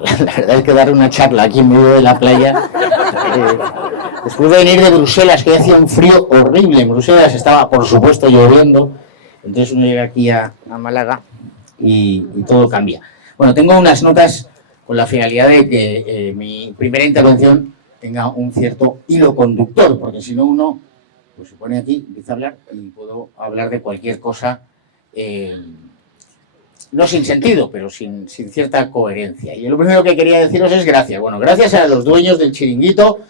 La verdad es que dar una charla aquí en medio de la playa, después de venir de Bruselas, que hacía un frío horrible, en Bruselas estaba, por supuesto, lloviendo, entonces uno llega aquí a Málaga y todo cambia. Bueno, tengo unas notas con la finalidad de que mi primera intervención tenga un cierto hilo conductor, porque si no uno pues se pone aquí, empieza a hablar y puedo hablar de cualquier cosa, no sin sentido, pero sin cierta coherencia. Y lo primero que quería deciros es gracias. Bueno, gracias a los dueños del chiringuito,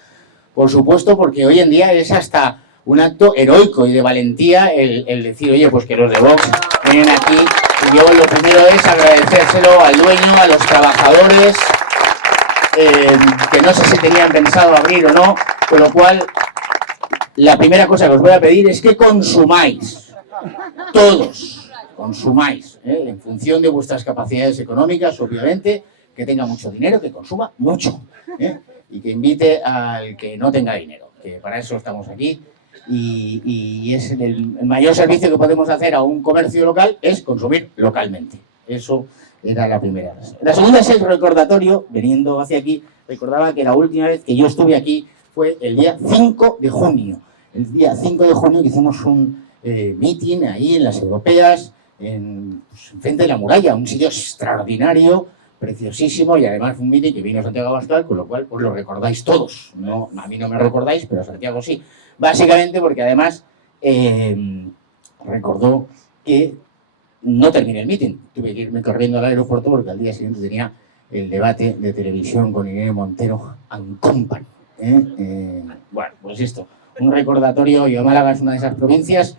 por supuesto, porque hoy en día es hasta un acto heroico y de valentía el decir, oye, pues que los de Vox vienen aquí. Y yo lo primero es agradecérselo al dueño, a los trabajadores, que no sé si tenían pensado abrir o no, con lo cual la primera cosa que os voy a pedir es que consumáis, todos consumáis, en función de vuestras capacidades económicas, obviamente, que tenga mucho dinero, que consuma mucho, y que invite al que no tenga dinero, que para eso estamos aquí, y es el mayor servicio que podemos hacer a un comercio local es consumir localmente. Eso era la primera. La segunda es el recordatorio, veniendo hacia aquí, recordaba que la última vez que yo estuve aquí fue el día 5 de junio. El día 5 de junio que hicimos un meeting ahí en las europeas, frente de la muralla, un sitio extraordinario, preciosísimo, y además fue un meeting que vino Santiago Abascal, con lo cual pues lo recordáis todos. No, a mí no me recordáis, pero a Santiago sí. Básicamente porque además recordó que no terminé el meeting. Tuve que irme corriendo al aeropuerto porque al día siguiente tenía el debate de televisión con Irene Montero and Company. Bueno, pues esto, un recordatorio. Yo, Málaga es una de esas provincias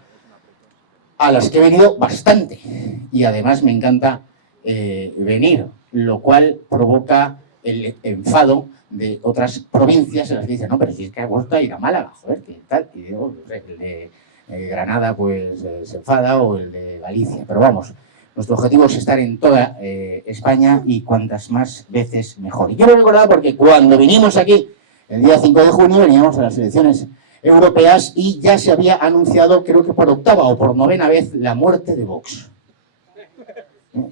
a las que he venido bastante y además me encanta venir, lo cual provoca el enfado de otras provincias en las que dicen, no, pero si es que ha vuelto a ir a Málaga, joder, ¿qué tal? Y digo, el de Granada pues se enfada, o el de Galicia, pero vamos, nuestro objetivo es estar en toda España y cuantas más veces mejor. Y quiero recordar porque cuando vinimos aquí el día 5 de junio veníamos a las elecciones europeas y ya se había anunciado, creo que por octava o por novena vez, la muerte de Vox.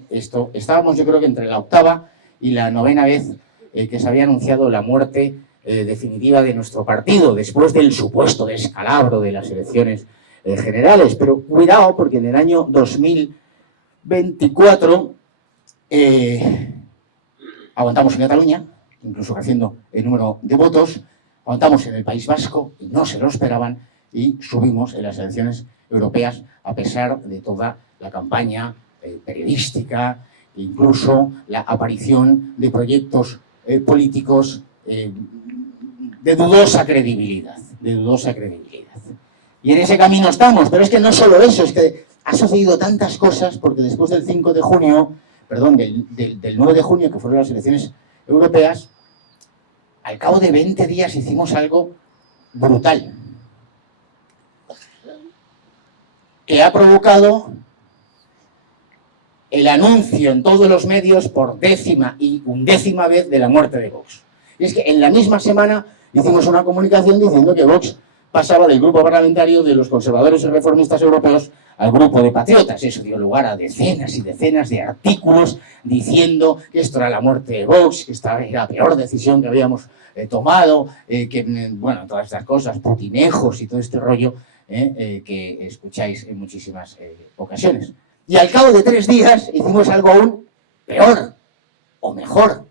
Estábamos, yo creo que entre la octava y la novena vez que se había anunciado la muerte definitiva de nuestro partido, después del supuesto descalabro de las elecciones generales. Pero cuidado, porque en el año 2024 aguantamos en Cataluña, incluso creciendo el número de votos, aguantamos en el País Vasco, y no se lo esperaban, y subimos en las elecciones europeas a pesar de toda la campaña periodística, incluso la aparición de proyectos políticos de dudosa credibilidad, Y en ese camino estamos, pero es que no solo eso, es que ha sucedido tantas cosas, porque después del 5 de junio, perdón, del 9 de junio, que fueron las elecciones europeas, al cabo de 20 días hicimos algo brutal, que ha provocado el anuncio en todos los medios por décima y undécima vez de la muerte de Vox. Y es que en la misma semana hicimos una comunicación diciendo que Vox pasaba del grupo parlamentario de los conservadores y reformistas europeos al grupo de patriotas. Eso dio lugar a decenas y decenas de artículos diciendo que esto era la muerte de Vox, que esta era la peor decisión que habíamos tomado, que, bueno, todas estas cosas, putinejos y todo este rollo que escucháis en muchísimas ocasiones. Y al cabo de 3 días hicimos algo aún peor o mejor,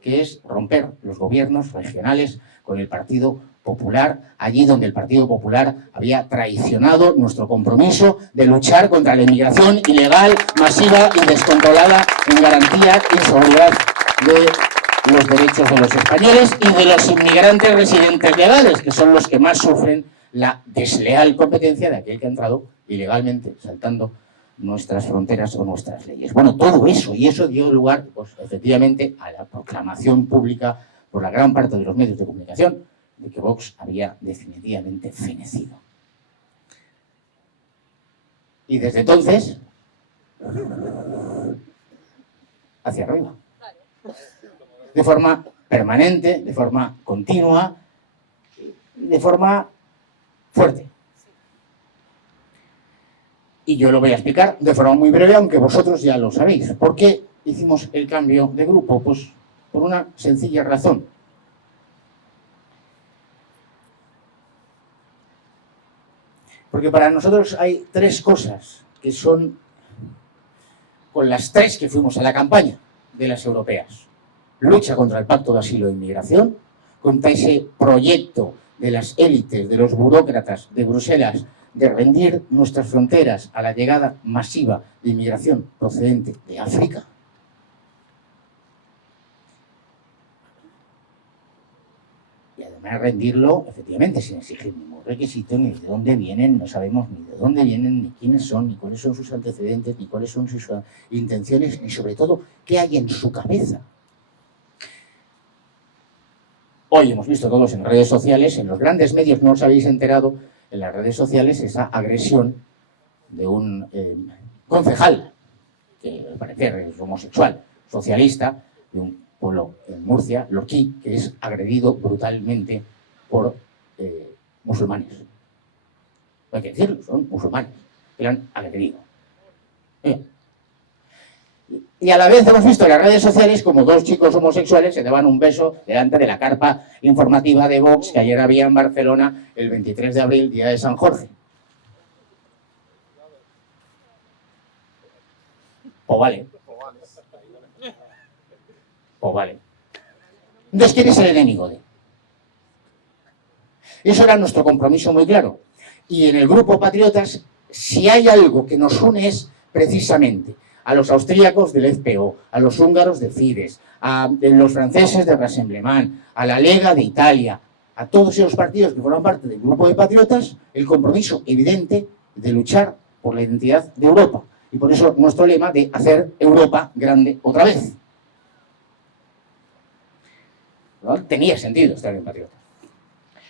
que es romper los gobiernos regionales con el Partido Popular, allí donde el Partido Popular había traicionado nuestro compromiso de luchar contra la inmigración ilegal, masiva y descontrolada en garantía y seguridad de los derechos de los españoles y de los inmigrantes residentes legales, que son los que más sufren la desleal competencia de aquel que ha entrado ilegalmente, saltando nuestras fronteras o nuestras leyes. Bueno, todo eso, y eso dio lugar, pues, efectivamente, a la proclamación pública por la gran parte de los medios de comunicación de que Vox había definitivamente fenecido. Y desde entonces, hacia arriba. De forma permanente, de forma continua, de forma fuerte. Y yo lo voy a explicar de forma muy breve, aunque vosotros ya lo sabéis. ¿Por qué hicimos el cambio de grupo? Pues por una sencilla razón. Porque para nosotros hay tres cosas que son con las tres que fuimos a la campaña de las europeas. Lucha contra el Pacto de Asilo e Inmigración, contra ese proyecto de las élites, de los burócratas de Bruselas, de rendir nuestras fronteras a la llegada masiva de inmigración procedente de África. Y además rendirlo, efectivamente, sin exigir ningún requisito, ni de dónde vienen, no sabemos ni de dónde vienen, ni quiénes son, ni cuáles son sus antecedentes, ni cuáles son sus intenciones, ni sobre todo qué hay en su cabeza. Hoy hemos visto todos en redes sociales, en los grandes medios no os habéis enterado, en las redes sociales, esa agresión de un concejal, que al parecer es homosexual, socialista, de un pueblo en Murcia, Lorquí, que es agredido brutalmente por musulmanes. Hay que decirlo, son musulmanes que lo han agredido. Y a la vez hemos visto en las redes sociales como dos chicos homosexuales se daban un beso delante de la carpa informativa de Vox que ayer había en Barcelona el 23 de abril, día de San Jorge. Pues vale. Pues vale. Entonces, ¿quién es el enemigo de? Eso era nuestro compromiso muy claro. Y en el grupo Patriotas, si hay algo que nos une es precisamente a los austríacos del FPO, a los húngaros de Fidesz, a los franceses de Rassemblement, a la Lega de Italia, a todos esos partidos que forman parte del grupo de patriotas, el compromiso evidente de luchar por la identidad de Europa. Y por eso nuestro lema de hacer Europa grande otra vez. ¿No? Tenía sentido estar en patriotas.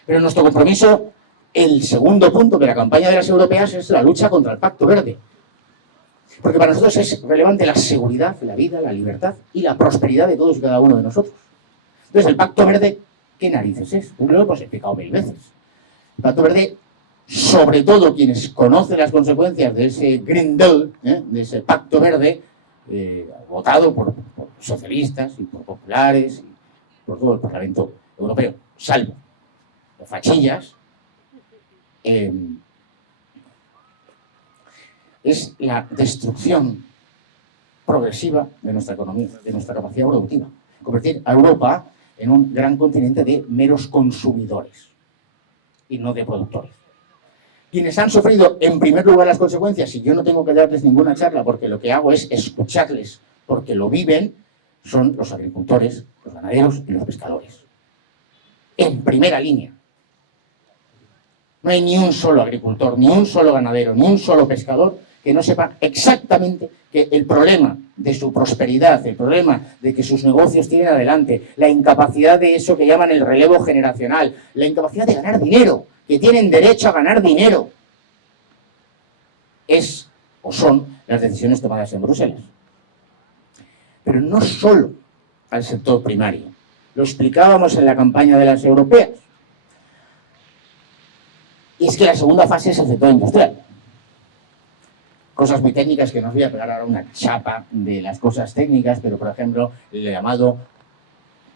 Pero nuestro compromiso, el segundo punto de la campaña de las europeas es la lucha contra el Pacto Verde. Porque para nosotros es relevante la seguridad, la vida, la libertad y la prosperidad de todos y cada uno de nosotros. Entonces, el Pacto Verde, ¿qué narices es? Lo hemos explicado 1000 veces. El Pacto Verde, sobre todo quienes conocen las consecuencias de ese Green Deal, de ese Pacto Verde, votado por socialistas y por populares y por todo el Parlamento Europeo, salvo los fachillas, es la destrucción progresiva de nuestra economía, de nuestra capacidad productiva. Convertir a Europa en un gran continente de meros consumidores y no de productores. Quienes han sufrido en primer lugar las consecuencias, y yo no tengo que darles ninguna charla porque lo que hago es escucharles porque lo viven, son los agricultores, los ganaderos y los pescadores. En primera línea. No hay ni un solo agricultor, ni un solo ganadero, ni un solo pescador que no sepa exactamente que el problema de su prosperidad, el problema de que sus negocios tienen adelante, la incapacidad de eso que llaman el relevo generacional, la incapacidad de ganar dinero, que tienen derecho a ganar dinero, es o son las decisiones tomadas en Bruselas. Pero no solo al sector primario. Lo explicábamos en la campaña de las europeas. Y es que la segunda fase es el sector industrial. Cosas muy técnicas que no os voy a pegar ahora una chapa de las cosas técnicas, pero por ejemplo el llamado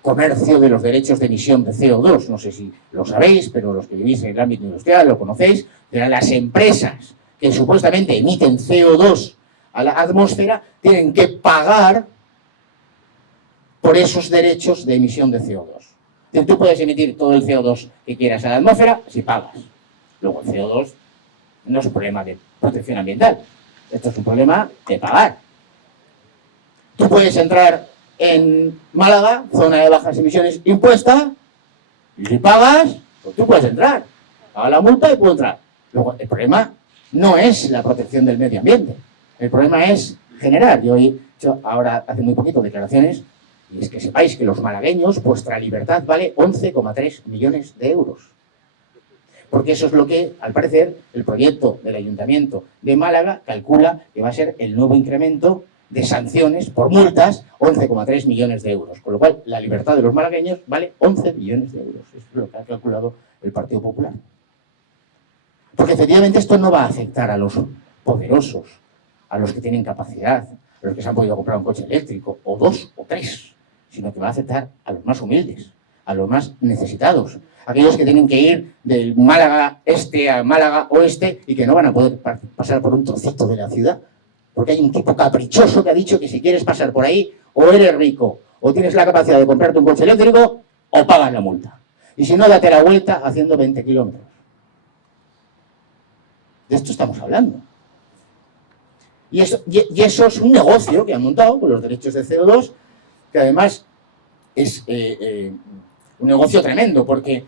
comercio de los derechos de emisión de CO2. No sé si lo sabéis, pero los que vivís en el ámbito industrial lo conocéis. Pero las empresas que supuestamente emiten CO2 a la atmósfera tienen que pagar por esos derechos de emisión de CO2. Entonces, tú puedes emitir todo el CO2 que quieras a la atmósfera si pagas. Luego el CO2 no es un problema de protección ambiental. Esto es un problema de pagar. Tú puedes entrar en Málaga, zona de bajas emisiones impuesta, y si pagas, pues tú puedes entrar. Paga la multa y puedo entrar. Luego, el problema no es la protección del medio ambiente. El problema es generar. Yo he hecho ahora, hace muy poquito, declaraciones, y es que sepáis que los malagueños, vuestra libertad vale 11,3 millones de euros. Porque eso es lo que, al parecer, el proyecto del Ayuntamiento de Málaga calcula que va a ser el nuevo incremento de sanciones por multas, 11,3 millones de euros. Con lo cual, la libertad de los malagueños vale 11 millones de euros. Eso es lo que ha calculado el Partido Popular. Porque efectivamente esto no va a afectar a los poderosos, a los que tienen capacidad, a los que se han podido comprar un coche eléctrico, o 2 o 3. sino que va a afectar a los más humildes, a los más necesitados, aquellos que tienen que ir del Málaga este a Málaga oeste y que no van a poder pasar por un trocito de la ciudad, porque hay un tipo caprichoso que ha dicho que si quieres pasar por ahí, o eres rico, o tienes la capacidad de comprarte un coche eléctrico, o pagas la multa. Y si no, date la vuelta haciendo 20 kilómetros. De esto estamos hablando. Y eso es un negocio que han montado con los derechos de CO2, que además es un negocio tremendo, porque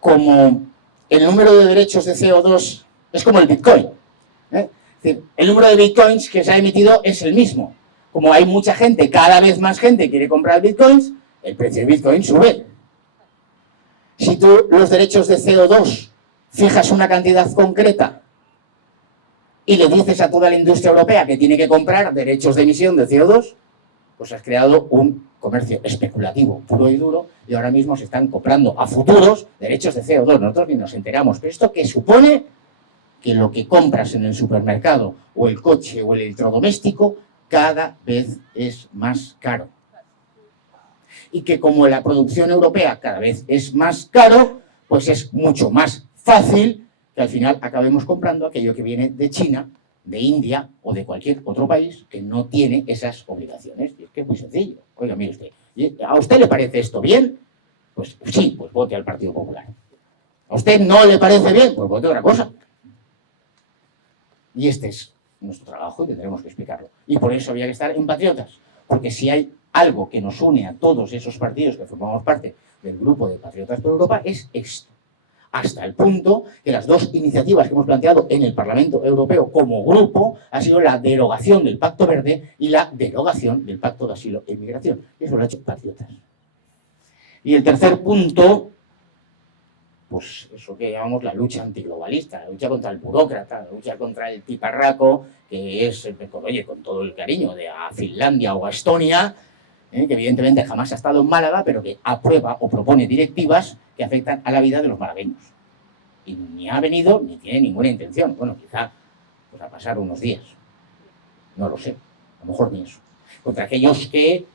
como el número de derechos de CO2 es como el Bitcoin, ¿eh? Es decir, el número de Bitcoins que se ha emitido es el mismo. Como hay mucha gente, cada vez más gente quiere comprar Bitcoins, el precio del Bitcoin sube. Si tú los derechos de CO2 fijas una cantidad concreta y le dices a toda la industria europea que tiene que comprar derechos de emisión de CO2, pues has creado un comercio especulativo puro y duro, y ahora mismo se están comprando a futuros derechos de CO2. Nosotros ni nos enteramos. Pero esto que supone que lo que compras en el supermercado, o el coche, o el electrodoméstico, cada vez es más caro. Y que como la producción europea cada vez es más caro, pues es mucho más fácil que al final acabemos comprando aquello que viene de China, de India o de cualquier otro país que no tiene esas obligaciones. Y es que es muy sencillo. Oiga, mire usted, ¿a usted le parece esto bien? Pues sí, pues vote al Partido Popular. ¿A usted no le parece bien? Pues vote otra cosa. Y este es nuestro trabajo y tendremos que explicarlo. Y por eso había que estar en Patriotas. Porque si hay algo que nos une a todos esos partidos que formamos parte del grupo de Patriotas por Europa, es esto. Hasta el punto que las dos iniciativas que hemos planteado en el Parlamento Europeo como grupo ha sido la derogación del Pacto Verde y la derogación del Pacto de Asilo e Inmigración. Y eso lo ha hecho Patriotas. Y el tercer punto, pues eso que llamamos la lucha antiglobalista, la lucha contra el burócrata, la lucha contra el tiparraco, que es, oye, con todo el cariño de a Finlandia o a Estonia, que evidentemente jamás ha estado en Málaga, pero que aprueba o propone directivas que afectan a la vida de los malagueños. Y ni ha venido ni tiene ninguna intención. Bueno, quizá pues, a pasar unos días. No lo sé. A lo mejor ni eso. Contra aquellos que,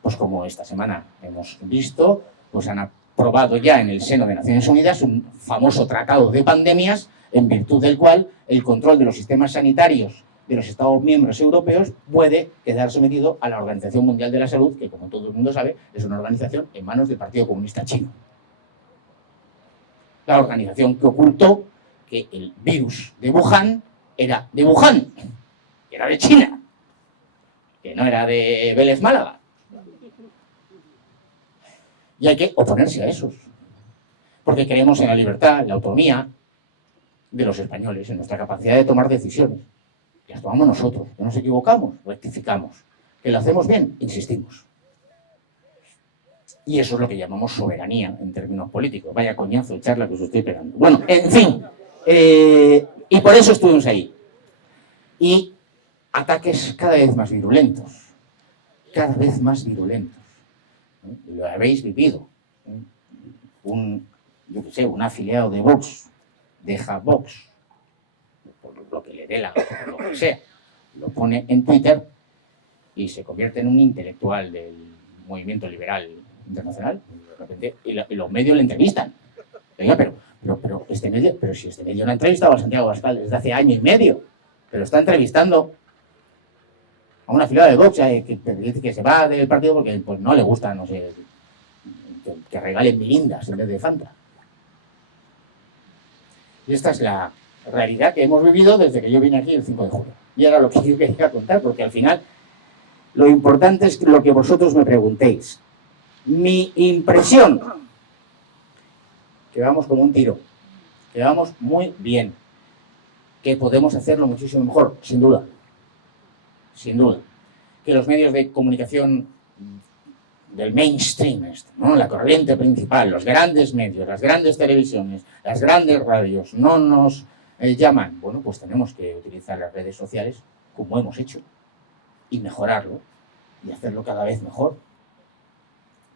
pues como esta semana hemos visto, pues han aprobado ya en el seno de Naciones Unidas un famoso tratado de pandemias en virtud del cual el control de los sistemas sanitarios de los Estados miembros europeos puede quedar sometido a la Organización Mundial de la Salud, que como todo el mundo sabe, es una organización en manos del Partido Comunista Chino. La organización que ocultó que el virus de Wuhan era de Wuhan, que era de China, que no era de Vélez Málaga. Y hay que oponerse a esos, porque creemos en la libertad, en la autonomía de los españoles, en nuestra capacidad de tomar decisiones. Las tomamos nosotros, que nos equivocamos, rectificamos. Que lo hacemos bien, insistimos. Y eso es lo que llamamos soberanía en términos políticos. Vaya coñazo de charla que os estoy pegando. Bueno, en fin, y por eso estuvimos ahí. Y ataques cada vez más virulentos. Cada vez más virulentos. Lo habéis vivido. Yo qué sé, un afiliado de Vox deja Vox, lo que le dé lo que sea, lo pone en Twitter y se convierte en un intelectual del movimiento liberal internacional, de repente, y los medios le entrevistan. Oiga, pero si este medio no ha entrevistado a Santiago Abascal desde hace año y medio, pero está entrevistando a una afiliada de Vox que se va del partido porque pues, no le gusta, no sé, que regalen mirindas en vez de Fanta. Y esta es la realidad que hemos vivido desde que yo vine aquí el 5 de julio. Y era lo que yo quería contar, porque al final lo importante es lo que vosotros me preguntéis. Mi impresión, que vamos como un tiro, que vamos muy bien, que podemos hacerlo muchísimo mejor, sin duda. Sin duda. Que los medios de comunicación del mainstream, ¿no? La corriente principal, los grandes medios, las grandes televisiones, las grandes radios, no nos llaman. Bueno, pues tenemos que utilizar las redes sociales como hemos hecho y mejorarlo y hacerlo cada vez mejor.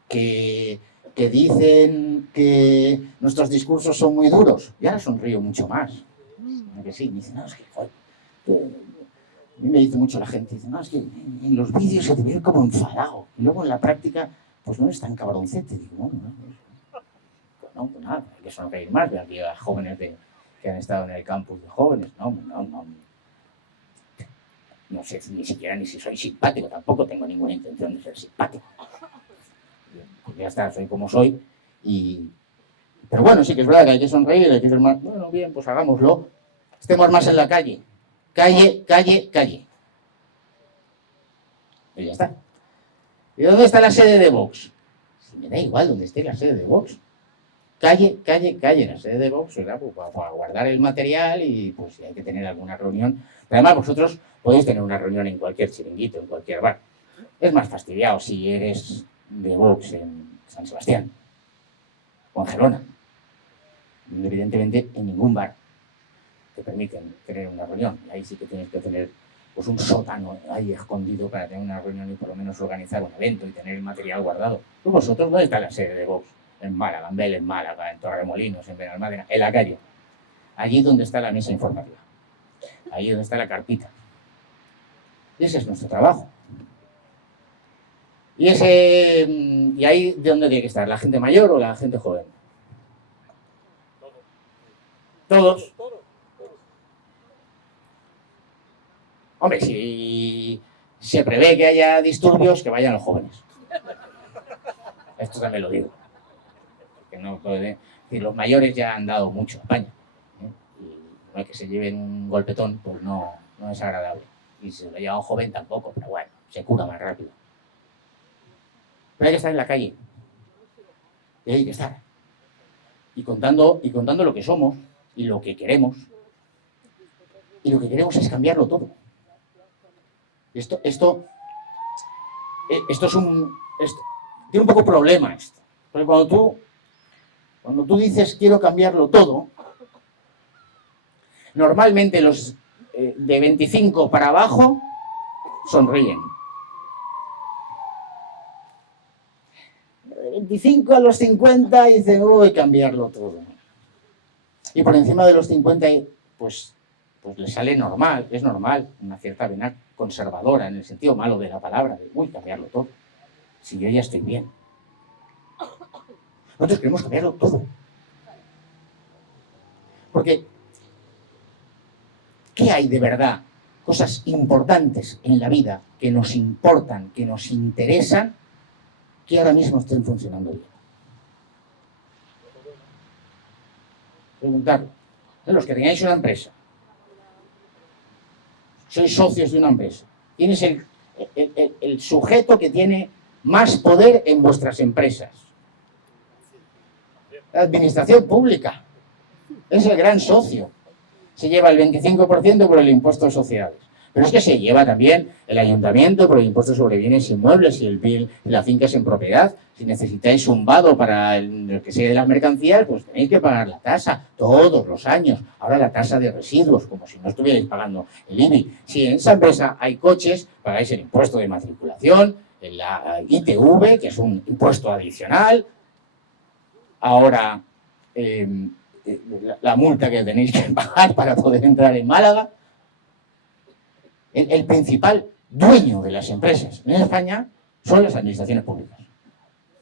Que dicen que nuestros discursos son muy duros. Y ahora sonrío mucho más. Que sí, me dicen, no, es que, joder, A mí me dice mucho la gente, dice, no, es que en los vídeos se te ve como enfadado, y luego en la práctica, pues no eres tan cabroncete. Digo, pues nada, hay que sonreír más, veo aquí a jóvenes que han estado en el campus de jóvenes, no sé ni siquiera ni si soy simpático, tampoco tengo ninguna intención de ser simpático. Pues ya está, soy como soy, pero bueno, sí que es verdad que hay que sonreír, hay que ser más, bueno, bien, pues hagámoslo, estemos más en la calle. Calle, calle, calle. Y ya está. ¿Y dónde está la sede de Vox? Si me da igual dónde esté la sede de Vox. Calle, calle, calle. La sede de Vox era pues, para guardar el material y pues si hay que tener alguna reunión. Pero además vosotros podéis tener una reunión en cualquier chiringuito, en cualquier bar. Es más fastidiado si eres de Vox en San Sebastián o en Gerona. Evidentemente en ningún bar te permiten tener una reunión. Y ahí sí que tienes que tener pues un sótano ahí escondido para tener una reunión y por lo menos organizar un evento y tener el material guardado. ¿Y vosotros dónde está la sede de Vox? En Málaga, en Vélez, en Málaga, en Torremolinos, en Benalmádena, en la calle. Allí donde está la mesa informativa. Allí donde está la carpita. Y ese es nuestro trabajo. Y ahí, ¿de dónde tiene que estar? ¿La gente mayor o la gente joven? Todos. Hombre, si se prevé que haya disturbios, que vayan los jóvenes. Esto también lo digo. Porque no puede, decir, los mayores ya han dado mucho a España. Y no es que se lleven un golpetón, pues no es agradable. Y si se lo lleva un joven tampoco, pero bueno, se cura más rápido. Pero hay que estar en la calle. Y hay que estar. Y contando lo que somos y lo que queremos. Y lo que queremos es cambiarlo todo. Esto es tiene un poco problema esto. Porque cuando tú dices quiero cambiarlo todo, normalmente los de 25 para abajo sonríen. De 25 a los 50 dicen voy a cambiarlo todo. Y por encima de los 50 pues le sale normal, es normal, una cierta vena conservadora, en el sentido malo de la palabra, de uy, cambiarlo todo, si yo ya estoy bien. Nosotros queremos cambiarlo todo. Porque, ¿qué hay de verdad? Cosas importantes en la vida que nos importan, que nos interesan, que ahora mismo estén funcionando bien. Preguntarlo. Los que tengáis una empresa, sois socios de una empresa, ¿quién es el sujeto que tiene más poder en vuestras empresas? La administración pública. Es el gran socio. Se lleva el 25% por el impuesto de sociedades. Pero es que se lleva también el ayuntamiento por el impuesto sobre bienes inmuebles y la finca es en propiedad. Si necesitáis un vado para el que sea de las mercancías, pues tenéis que pagar la tasa todos los años. Ahora la tasa de residuos, como si no estuvierais pagando el IBI. Si en esa empresa hay coches, pagáis el impuesto de matriculación, la ITV, que es un impuesto adicional. Ahora, la multa que tenéis que pagar para poder entrar en Málaga. El principal dueño de las empresas en España son las administraciones públicas.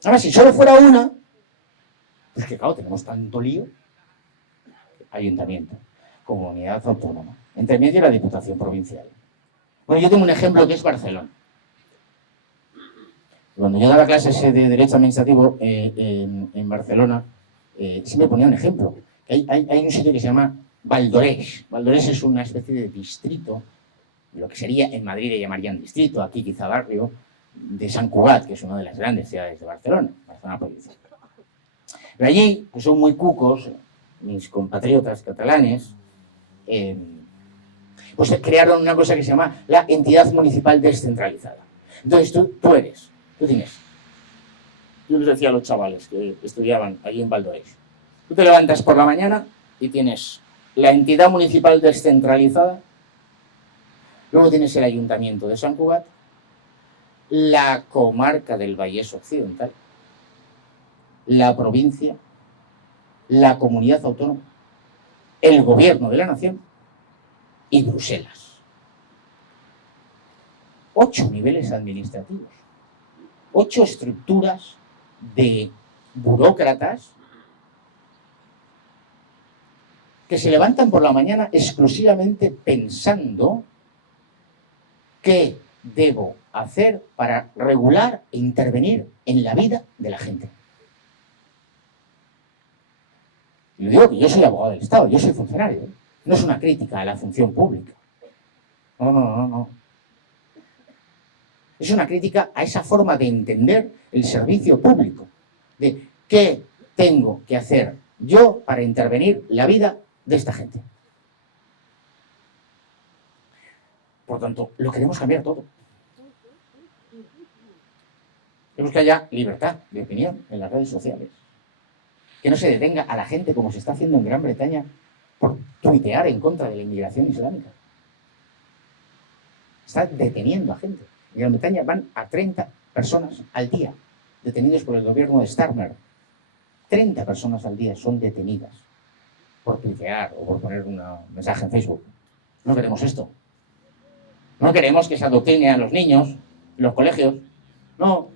Ahora, si solo fuera una, pues que claro, tenemos tanto lío. Ayuntamiento, comunidad autónoma, entre medio la Diputación Provincial. Bueno, yo tengo un ejemplo que es Barcelona. Cuando yo daba clases de Derecho Administrativo en Barcelona, siempre ponía un ejemplo. Hay un sitio que se llama Valdoreix. Valdoreix es una especie de distrito, lo que sería en Madrid le llamarían distrito, aquí quizá barrio, de Sant Cugat, que es una de las grandes ciudades de Barcelona provincia. Pero allí, que son muy cucos, mis compatriotas catalanes, pues crearon una cosa que se llama la entidad municipal descentralizada. Entonces tú tienes, yo les decía a los chavales que estudiaban allí en Valdoreix, tú te levantas por la mañana y tienes la entidad municipal descentralizada, luego tienes el Ayuntamiento de Sant Cugat, la comarca del Vallès Occidental, la provincia, la comunidad autónoma, el gobierno de la nación y Bruselas. 8 niveles administrativos, 8 estructuras de burócratas que se levantan por la mañana exclusivamente pensando qué debo hacer para regular e intervenir en la vida de la gente. Y lo digo que yo soy abogado del Estado, yo soy funcionario, ¿eh? No es una crítica a la función pública. No. Es una crítica a esa forma de entender el servicio público, de qué tengo que hacer yo para intervenir la vida de esta gente. Por tanto, lo queremos cambiar todo. Queremos que haya libertad de opinión en las redes sociales. Que no se detenga a la gente como se está haciendo en Gran Bretaña por tuitear en contra de la inmigración islámica. Está deteniendo a gente. En Gran Bretaña van a 30 personas al día detenidos por el gobierno de Starmer. 30 personas al día son detenidas por tuitear o por poner un mensaje en Facebook. No queremos esto. No queremos que se adoctrine a los niños en los colegios. No.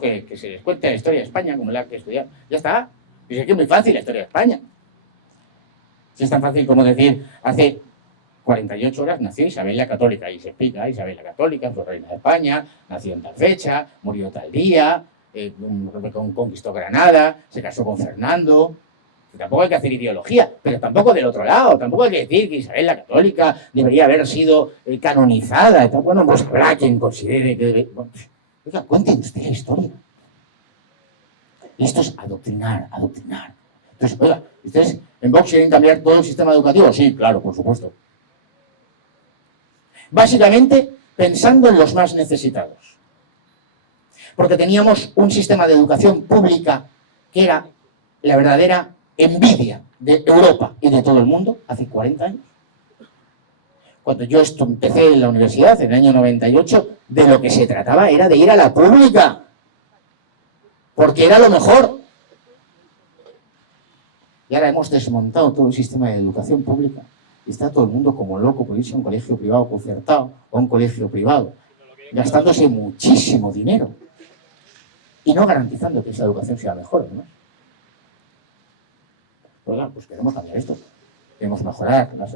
Queremos que se les cuente la historia de España como la que estudiar. Ya está. Y es que es muy fácil la historia de España. Si es tan fácil como decir, hace 48 horas nació Isabel la Católica, y se explica, Isabel la Católica fue reina de España, nació en tal fecha, murió tal día, conquistó Granada, se casó con Fernando. Tampoco hay que hacer ideología, pero tampoco del otro lado, tampoco hay que decir que Isabel la Católica debería haber sido canonizada. Bueno, pues habrá quien considere que debe... Bueno, oiga, cuenten usted la historia. Y esto es adoctrinar. Entonces, oiga, ¿ustedes en Vox quieren cambiar todo el sistema educativo? Sí, claro, por supuesto. Básicamente, pensando en los más necesitados. Porque teníamos un sistema de educación pública que era la verdadera envidia de Europa y de todo el mundo hace 40 años. Cuando yo empecé en la universidad, en el año 98, de lo que se trataba era de ir a la pública. Porque era lo mejor. Y ahora hemos desmontado todo el sistema de educación pública. Y está todo el mundo como loco por irse a un colegio privado concertado o a un colegio privado, gastándose muchísimo dinero y no garantizando que esa educación sea mejor, ¿no? Oiga, pues queremos cambiar esto. Queremos mejorar las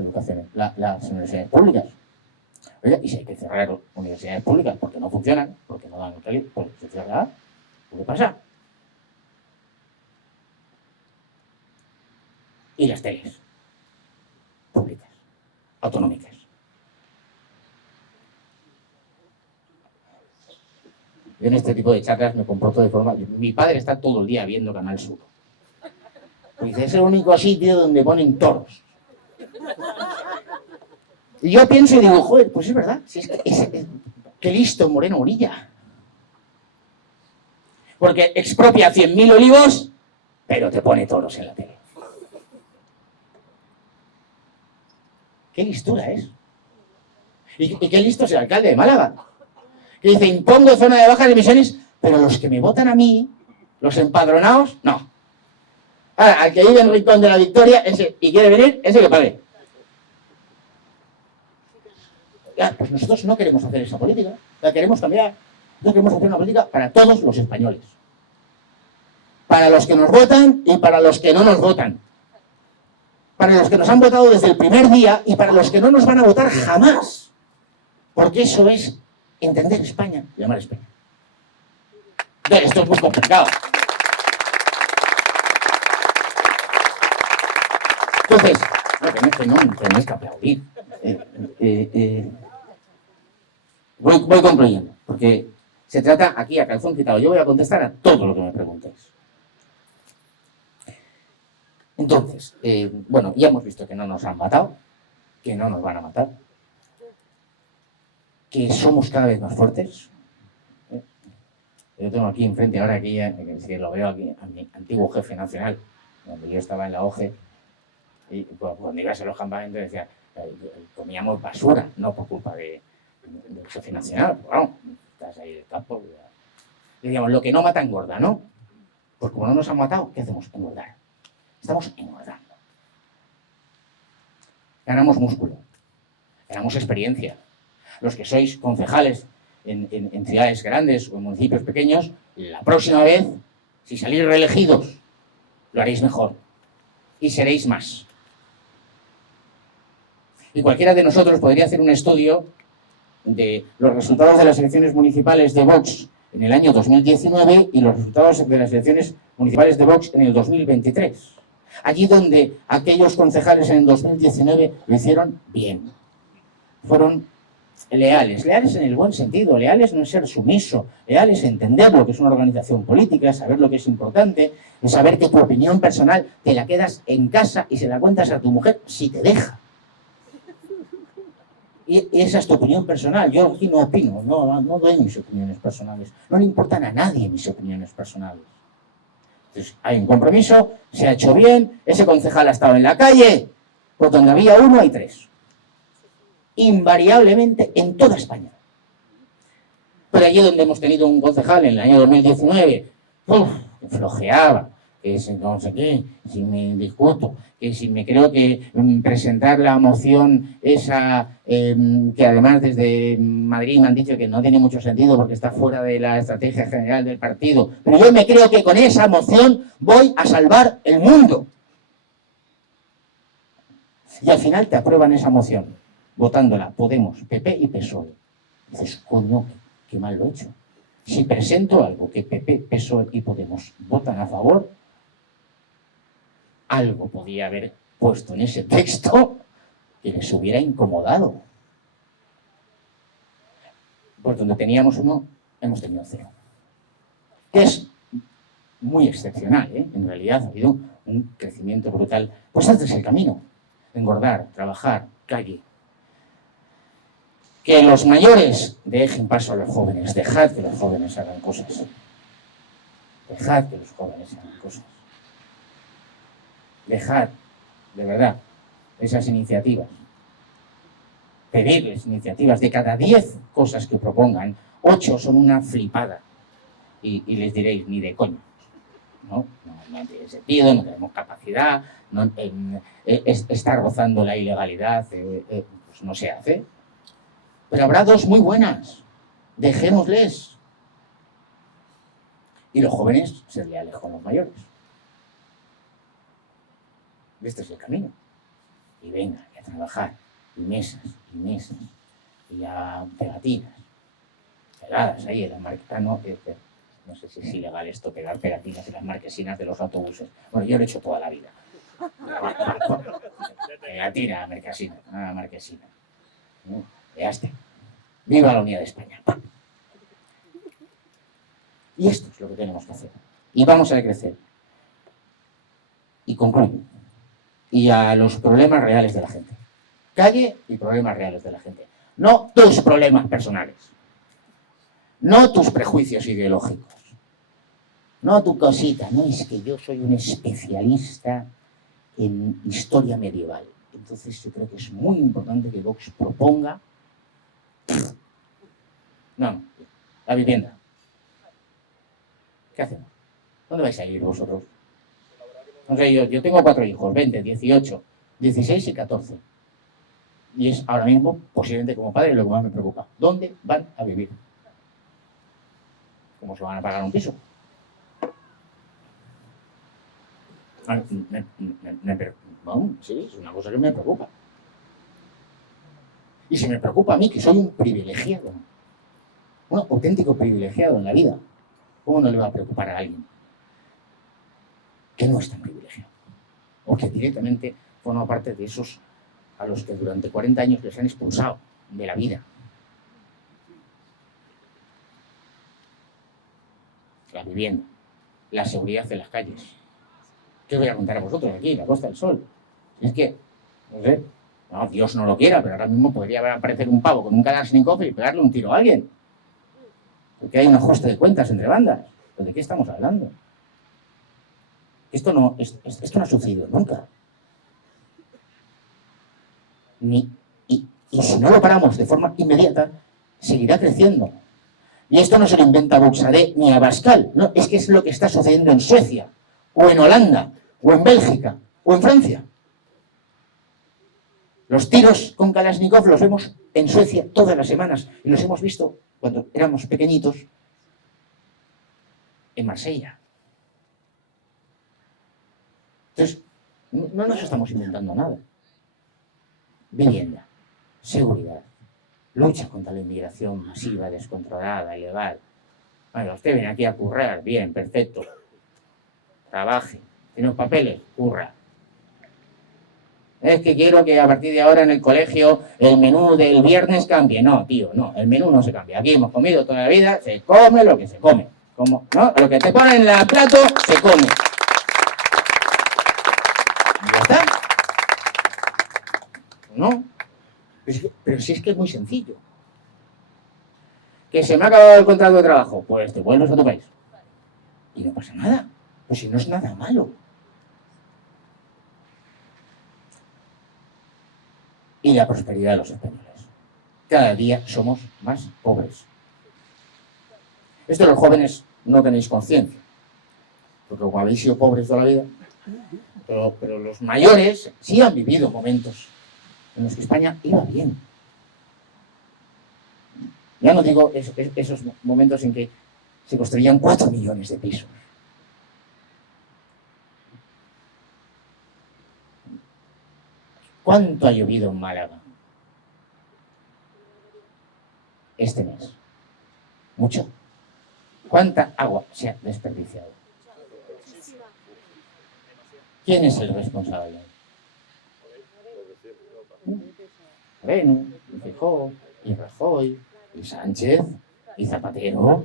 universidades públicas. Oiga, y si hay que cerrar universidades públicas porque no funcionan, porque no dan utilidad, pues se cierra. ¿Qué pasa? Y las teles públicas, autonómicas. Yo en este tipo de charlas me comporto de forma... Mi padre está todo el día viendo Canal Sur. Dice, es el único sitio donde ponen toros. Y yo pienso y digo, joder, pues es verdad. Si es que qué listo Moreno Bonilla. Porque expropia 100.000 olivos, pero te pone toros en la tele. ¿Qué listura es? ¿Y qué listo es el alcalde de Málaga? Que dice, impongo zona de bajas emisiones, pero los que me votan a mí, los empadronados, no. Ahora, al que vive en Rincón de la Victoria ese, y quiere venir, ese que pague. Ya, pues nosotros no queremos hacer esa política, la queremos cambiar. Nosotros queremos hacer una política para todos los españoles. Para los que nos votan y para los que no nos votan. Para los que nos han votado desde el primer día y para los que no nos van a votar jamás. Porque eso es entender España y amar España. Esto es muy complicado. Entonces, no es que aplaudir. Voy concluyendo, porque se trata aquí a calzón quitado. Yo voy a contestar a todo lo que me preguntéis. Entonces, bueno, ya hemos visto que no nos han matado, que no nos van a matar, que somos cada vez más fuertes. Yo tengo aquí enfrente ahora, aquí, si lo veo aquí, a mi antiguo jefe nacional, cuando yo estaba en la OGE, y cuando ibas a los campamentos decía, comíamos basura, no por culpa del jefe nacional, pero bueno, estás ahí en el campo. Y decíamos, lo que no mata engorda, ¿no? Pues como no nos han matado, ¿qué hacemos? Engordar. Estamos engordando. Ganamos músculo, ganamos experiencia, Los que sois concejales en ciudades grandes o en municipios pequeños, la próxima vez, si salís reelegidos, lo haréis mejor y seréis más. Y cualquiera de nosotros podría hacer un estudio de los resultados de las elecciones municipales de Vox en el año 2019 y los resultados de las elecciones municipales de Vox en el 2023. Allí donde aquellos concejales en el 2019 lo hicieron bien. Fueron leales en el buen sentido, leales no en ser sumiso, leales en entender lo que es una organización política, saber lo que es importante, en saber que tu opinión personal te la quedas en casa y se la cuentas a tu mujer si te deja. Y esa es tu opinión personal. Yo aquí no opino, no doy mis opiniones personales. No le importan a nadie mis opiniones personales. Entonces, hay un compromiso, se ha hecho bien, ese concejal ha estado en la calle, por donde había uno hay tres. Invariablemente en toda España. Pero allí donde hemos tenido un concejal en el año 2019, que flojeaba, que no sé qué, si me discuto, que si me creo que presentar la moción esa, que además desde Madrid me han dicho que no tiene mucho sentido porque está fuera de la estrategia general del partido, pero yo me creo que con esa moción voy a salvar el mundo. Y al final te aprueban esa moción, votándola Podemos, PP y PSOE. Dices, coño, qué mal lo he hecho. Si presento algo que PP, PSOE y Podemos votan a favor, algo podía haber puesto en ese texto que les hubiera incomodado. Por donde teníamos uno, hemos tenido cero. Que es muy excepcional, ¿eh? En realidad ha habido un crecimiento brutal. Pues este es el camino. Engordar, trabajar, calle. Que los mayores dejen paso a los jóvenes. Dejad que los jóvenes hagan cosas. Dejad que los jóvenes hagan cosas. Dejad, de verdad, esas iniciativas. Pedirles iniciativas. De cada 10 cosas que propongan, 8 son una flipada. Y les diréis, ni de coña. No tiene sentido, no tenemos capacidad, está rozando la ilegalidad, pues no se hace. Pero habrá 2 muy buenas. Dejémosles. Y los jóvenes ser leales con los mayores. Este es el camino. Y venga, y a trabajar. Y mesas, y a pegatinas. Pegadas ahí en la marquesina. No sé si es ilegal esto, pegar pegatinas en las marquesinas de los autobuses. Bueno, yo lo he hecho toda la vida. Pegatina, marquesina. Veaste. Viva la unidad de España. Y esto es lo que tenemos que hacer. Y vamos a crecer. Y concluyo. Y a los problemas reales de la gente. Calle y problemas reales de la gente. No tus problemas personales. No tus prejuicios ideológicos. No tu cosita. No, es que yo soy un especialista en historia medieval. Entonces yo creo que es muy importante que Vox proponga... No, la vivienda. ¿Qué hacemos? ¿Dónde vais a ir vosotros? No sé, yo tengo 4 hijos, 20, 18, 16 y 14. Y es ahora mismo, posiblemente como padre, lo que más me preocupa. ¿Dónde van a vivir? ¿Cómo se van a pagar un piso? Sí, es una cosa que me preocupa. Y si me preocupa a mí, que soy un privilegiado, un auténtico privilegiado en la vida, ¿cómo no le va a preocupar a alguien que no es tan privilegiado? O que directamente forma parte de esos a los que durante 40 años les han expulsado de la vida. La vivienda, la seguridad en las calles. ¿Qué os voy a contar a vosotros aquí, en la Costa del Sol? Es que, no sé, no, Dios no lo quiera, pero ahora mismo podría aparecer un pavo con un Kalashnikov y pegarle un tiro a alguien. Porque hay un ajuste de cuentas entre bandas. ¿De qué estamos hablando? Esto no ha sucedido nunca. Y si no lo paramos de forma inmediata, seguirá creciendo. Y esto no se lo inventa Buxadé ni Abascal, no, es que es lo que está sucediendo en Suecia, o en Holanda, o en Bélgica, o en Francia. Los tiros con Kalashnikov los vemos en Suecia todas las semanas y los hemos visto cuando éramos pequeñitos en Marsella. Entonces, no nos estamos inventando nada. Vivienda, seguridad, lucha contra la inmigración masiva, descontrolada, ilegal. Bueno, usted viene aquí a currar, bien, perfecto. Trabaje, tiene los papeles, curra. Es que quiero que a partir de ahora en el colegio el menú del viernes cambie. No, tío, no, el menú no se cambia. Aquí hemos comido toda la vida, se come lo que se come. Como, ¿no? Lo que te ponen en el plato, se come. Y ya está. ¿No? Pero si es que es muy sencillo. Que se me ha acabado el contrato de trabajo, pues te vuelves a tu país. Y no pasa nada. Pues si no es nada malo. Y la prosperidad de los españoles. Cada día somos más pobres. Esto los jóvenes no tenéis conciencia, porque como habéis sido pobres toda la vida, pero los mayores sí han vivido momentos en los que España iba bien. Ya no digo esos momentos en que se construían 4 millones de pisos. ¿Cuánto ha llovido en Málaga este mes? Mucho. ¿Cuánta agua se ha desperdiciado? ¿Quién es el responsable? Moreno, y Feijóo, y Rajoy, y Sánchez, y Zapatero.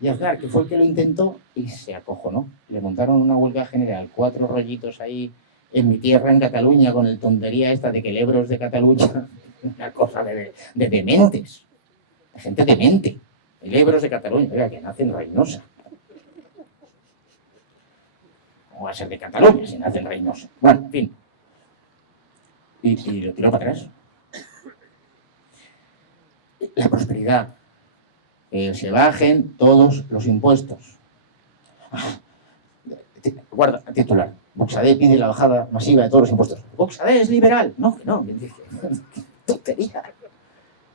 Y Aznar, que fue el que lo intentó y se acojonó. Le montaron una huelga general, 4 rollitos ahí en mi tierra, en Cataluña, con el tontería esta de que el Ebro es de Cataluña. Una cosa de dementes. De gente demente. El Ebro es de Cataluña. Oiga, que nace en Reynosa. ¿Cómo va a ser de Cataluña si nace en Reynosa? Bueno, en fin. Y lo tiró para atrás. La prosperidad. Se bajen todos los impuestos. Guarda, titular. Buxadé pide la bajada masiva de todos los impuestos. ¿Buxadé es liberal? No, que no. Qué tontería.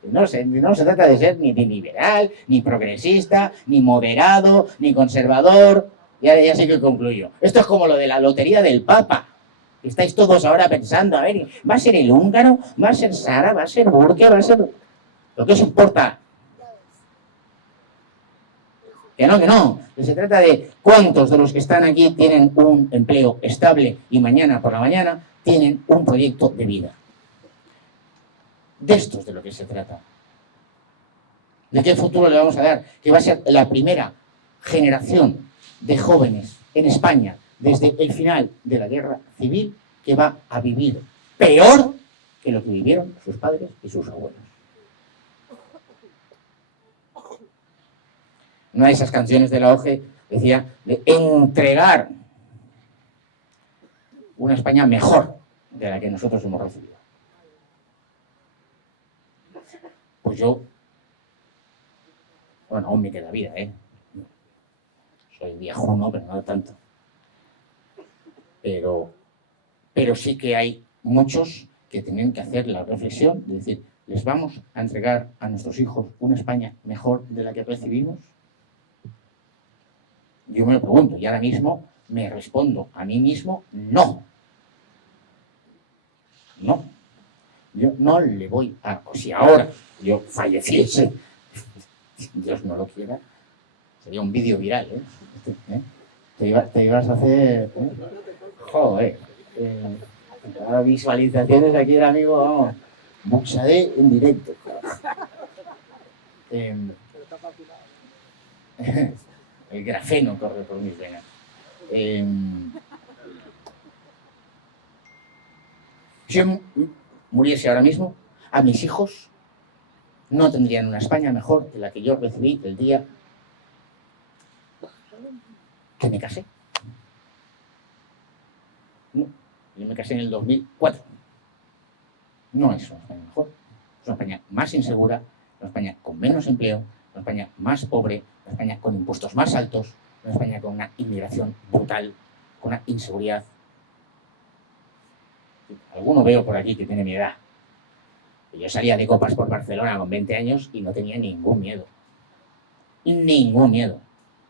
No se trata de ser ni liberal, ni progresista, ni moderado, ni conservador. Ya sé que concluyo. Esto es como lo de la lotería del Papa. Estáis todos ahora pensando, a ver, ¿va a ser el húngaro? ¿Va a ser Sara? ¿Va a ser Burke? ¿Va a ser...? ¿Lo que os importa? Que no. Que se trata de cuántos de los que están aquí tienen un empleo estable y mañana por la mañana tienen un proyecto de vida. De esto es de lo que se trata. ¿De qué futuro le vamos a dar? Que va a ser la primera generación de jóvenes en España desde el final de la guerra civil que va a vivir peor que lo que vivieron sus padres y sus abuelos. Una de esas canciones de la OGE decía de entregar una España mejor de la que nosotros hemos recibido. Pues yo, bueno, aún me queda vida, Soy viejuno, pero no tanto. Pero sí que hay muchos que tienen que hacer la reflexión de decir, ¿les vamos a entregar a nuestros hijos una España mejor de la que recibimos? Yo me lo pregunto y ahora mismo me respondo a mí mismo, no. No. Yo no le voy a... O si ahora yo falleciese, Dios no lo quiera, sería un vídeo viral, Te ibas a hacer... Joder. Visualizaciones aquí el amigo, vamos. Buxadé en directo. El grafeno corre por mis venas. Si yo muriese ahora mismo, a mis hijos no tendrían una España mejor que la que yo recibí el día que me casé. No, yo me casé en el 2004. No es una España mejor. Es una España más insegura, una España con menos empleo, una España más pobre, una España con impuestos más altos, una España con una inmigración brutal, con una inseguridad. Alguno veo por aquí que tiene mi edad. Yo salía de copas por Barcelona con 20 años y no tenía ningún miedo. Ningún miedo.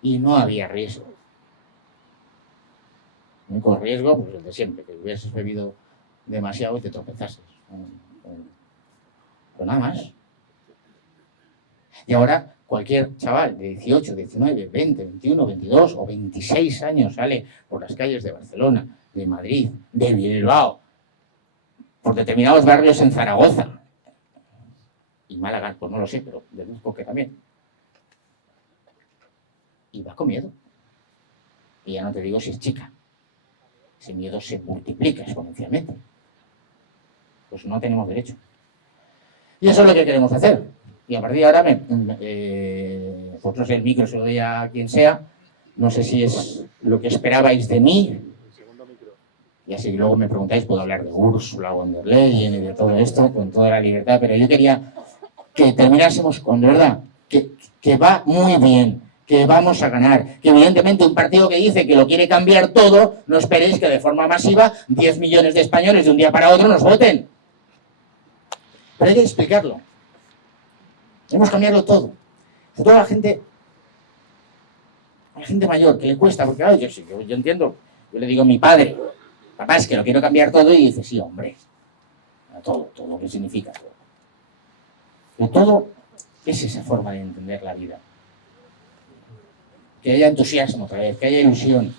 Y no había riesgo. El único riesgo, pues el de siempre, que hubieses bebido demasiado y te tropezases. Pero nada más. Y ahora cualquier chaval de 18, 19, 20, 21, 22 o 26 años sale por las calles de Barcelona, de Madrid, de Bilbao, por determinados barrios en Zaragoza y Málaga, pues no lo sé, pero deduzco que también. Y va con miedo. Y ya no te digo si es chica. Ese miedo se multiplica exponencialmente. Pues no tenemos derecho. Y eso es lo que queremos hacer. Y a partir de ahora, vosotros el micro se lo doy a quien sea. No sé si es lo que esperabais de mí. Y así luego me preguntáis, puedo hablar de Ursula von der Leyen y de todo esto con toda la libertad. Pero yo quería que terminásemos con, de verdad, que va muy bien, que vamos a ganar. Que evidentemente un partido que dice que lo quiere cambiar todo, no esperéis que de forma masiva 10 millones de españoles de un día para otro nos voten. Pero hay que explicarlo. Tenemos que cambiarlo todo. Sobre todo a la gente mayor, que le cuesta, porque claro, yo entiendo, yo le digo a mi padre, papá, es que lo quiero cambiar todo, y dice, sí, hombre, todo lo que significa todo. Pero todo es esa forma de entender la vida. Que haya entusiasmo otra vez, que haya ilusión.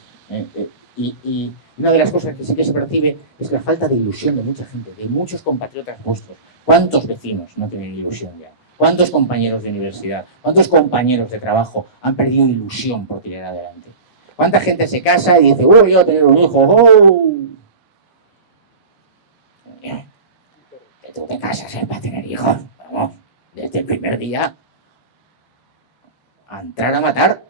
Y una de las cosas que sí que se percibe es la falta de ilusión de mucha gente, de muchos compatriotas vuestros. ¿Cuántos vecinos no tienen ilusión ya? ¿Cuántos compañeros de universidad, cuántos compañeros de trabajo han perdido ilusión por tirar adelante? ¿Cuánta gente se casa y dice, yo voy a tener un hijo, que tú te casas para tener hijos, vamos, desde el primer día a entrar a matar?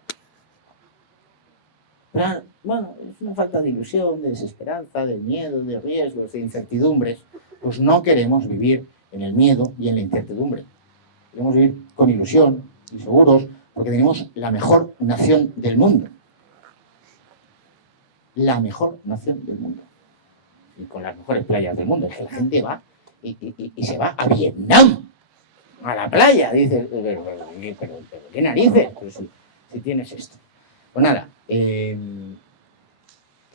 Pero, bueno, es una falta de ilusión, de desesperanza, de miedo, de riesgos, de incertidumbres. Pues no queremos vivir en el miedo y en la incertidumbre. Queremos vivir con ilusión y seguros, porque tenemos la mejor nación del mundo. La mejor nación del mundo. Y con las mejores playas del mundo. Es que la gente va y se va a Vietnam, a la playa. Dice, pero ¿qué narices? Pero si tienes esto. Pues nada, ya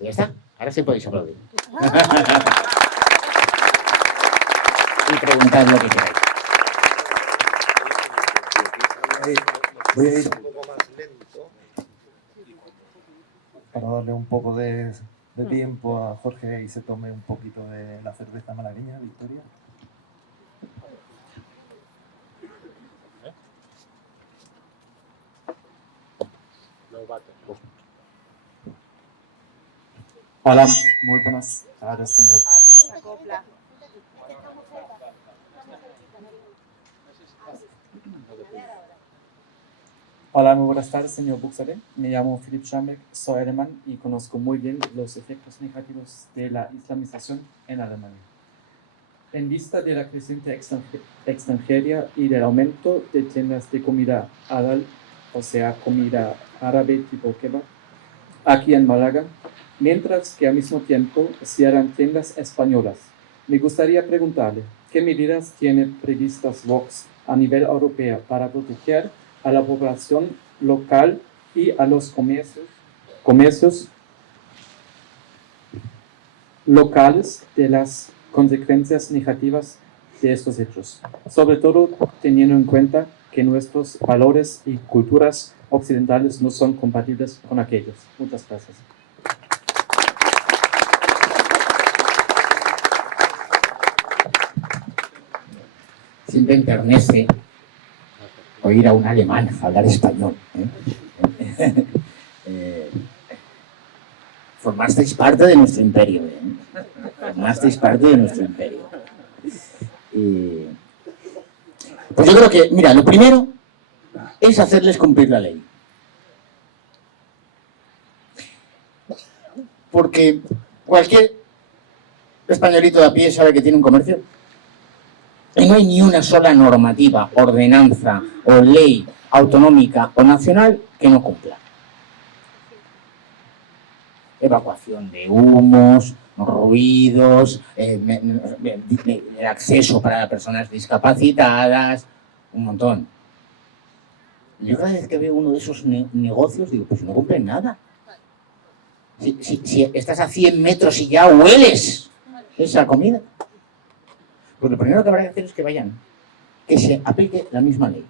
está. Ahora sí podéis aplaudir. Y preguntad lo que queráis. Voy a ir un poco más lento para darle un poco de tiempo a Jorge y se tome un poquito de la cerveza malagueña, Victoria. Hola, muy buenas tardes, señor. Hola, muy buenas tardes, señor Buxade. Me llamo Philipp Schambeck, soy alemán y conozco muy bien los efectos negativos de la islamización en Alemania. En vista de la creciente extranjería y del aumento de tiendas de comida halal, o sea, comida árabe tipo kebab, aquí en Málaga, mientras que al mismo tiempo cierran tiendas españolas, me gustaría preguntarle, ¿qué medidas tiene previstas Vox a nivel europeo para proteger a la población local y a los comercios locales de las consecuencias negativas de estos hechos, sobre todo teniendo en cuenta que nuestros valores y culturas occidentales no son compatibles con aquellos? Muchas gracias. Siempre enternece oír a un alemán hablar español. Formasteis parte de nuestro imperio. Formasteis parte de nuestro imperio. Pues yo creo que, mira, lo primero es hacerles cumplir la ley. Porque cualquier españolito de a pie sabe que tiene un comercio. Y no hay ni una sola normativa, ordenanza o ley autonómica o nacional que no cumpla. evacuación de humos, ruidos, el acceso para personas discapacitadas, un montón. Yo cada vez que veo uno de esos negocios digo, pues no compren nada. Si estás a 100 metros y ya hueles esa comida. Pues lo primero que habrá que hacer es que se aplique la misma ley.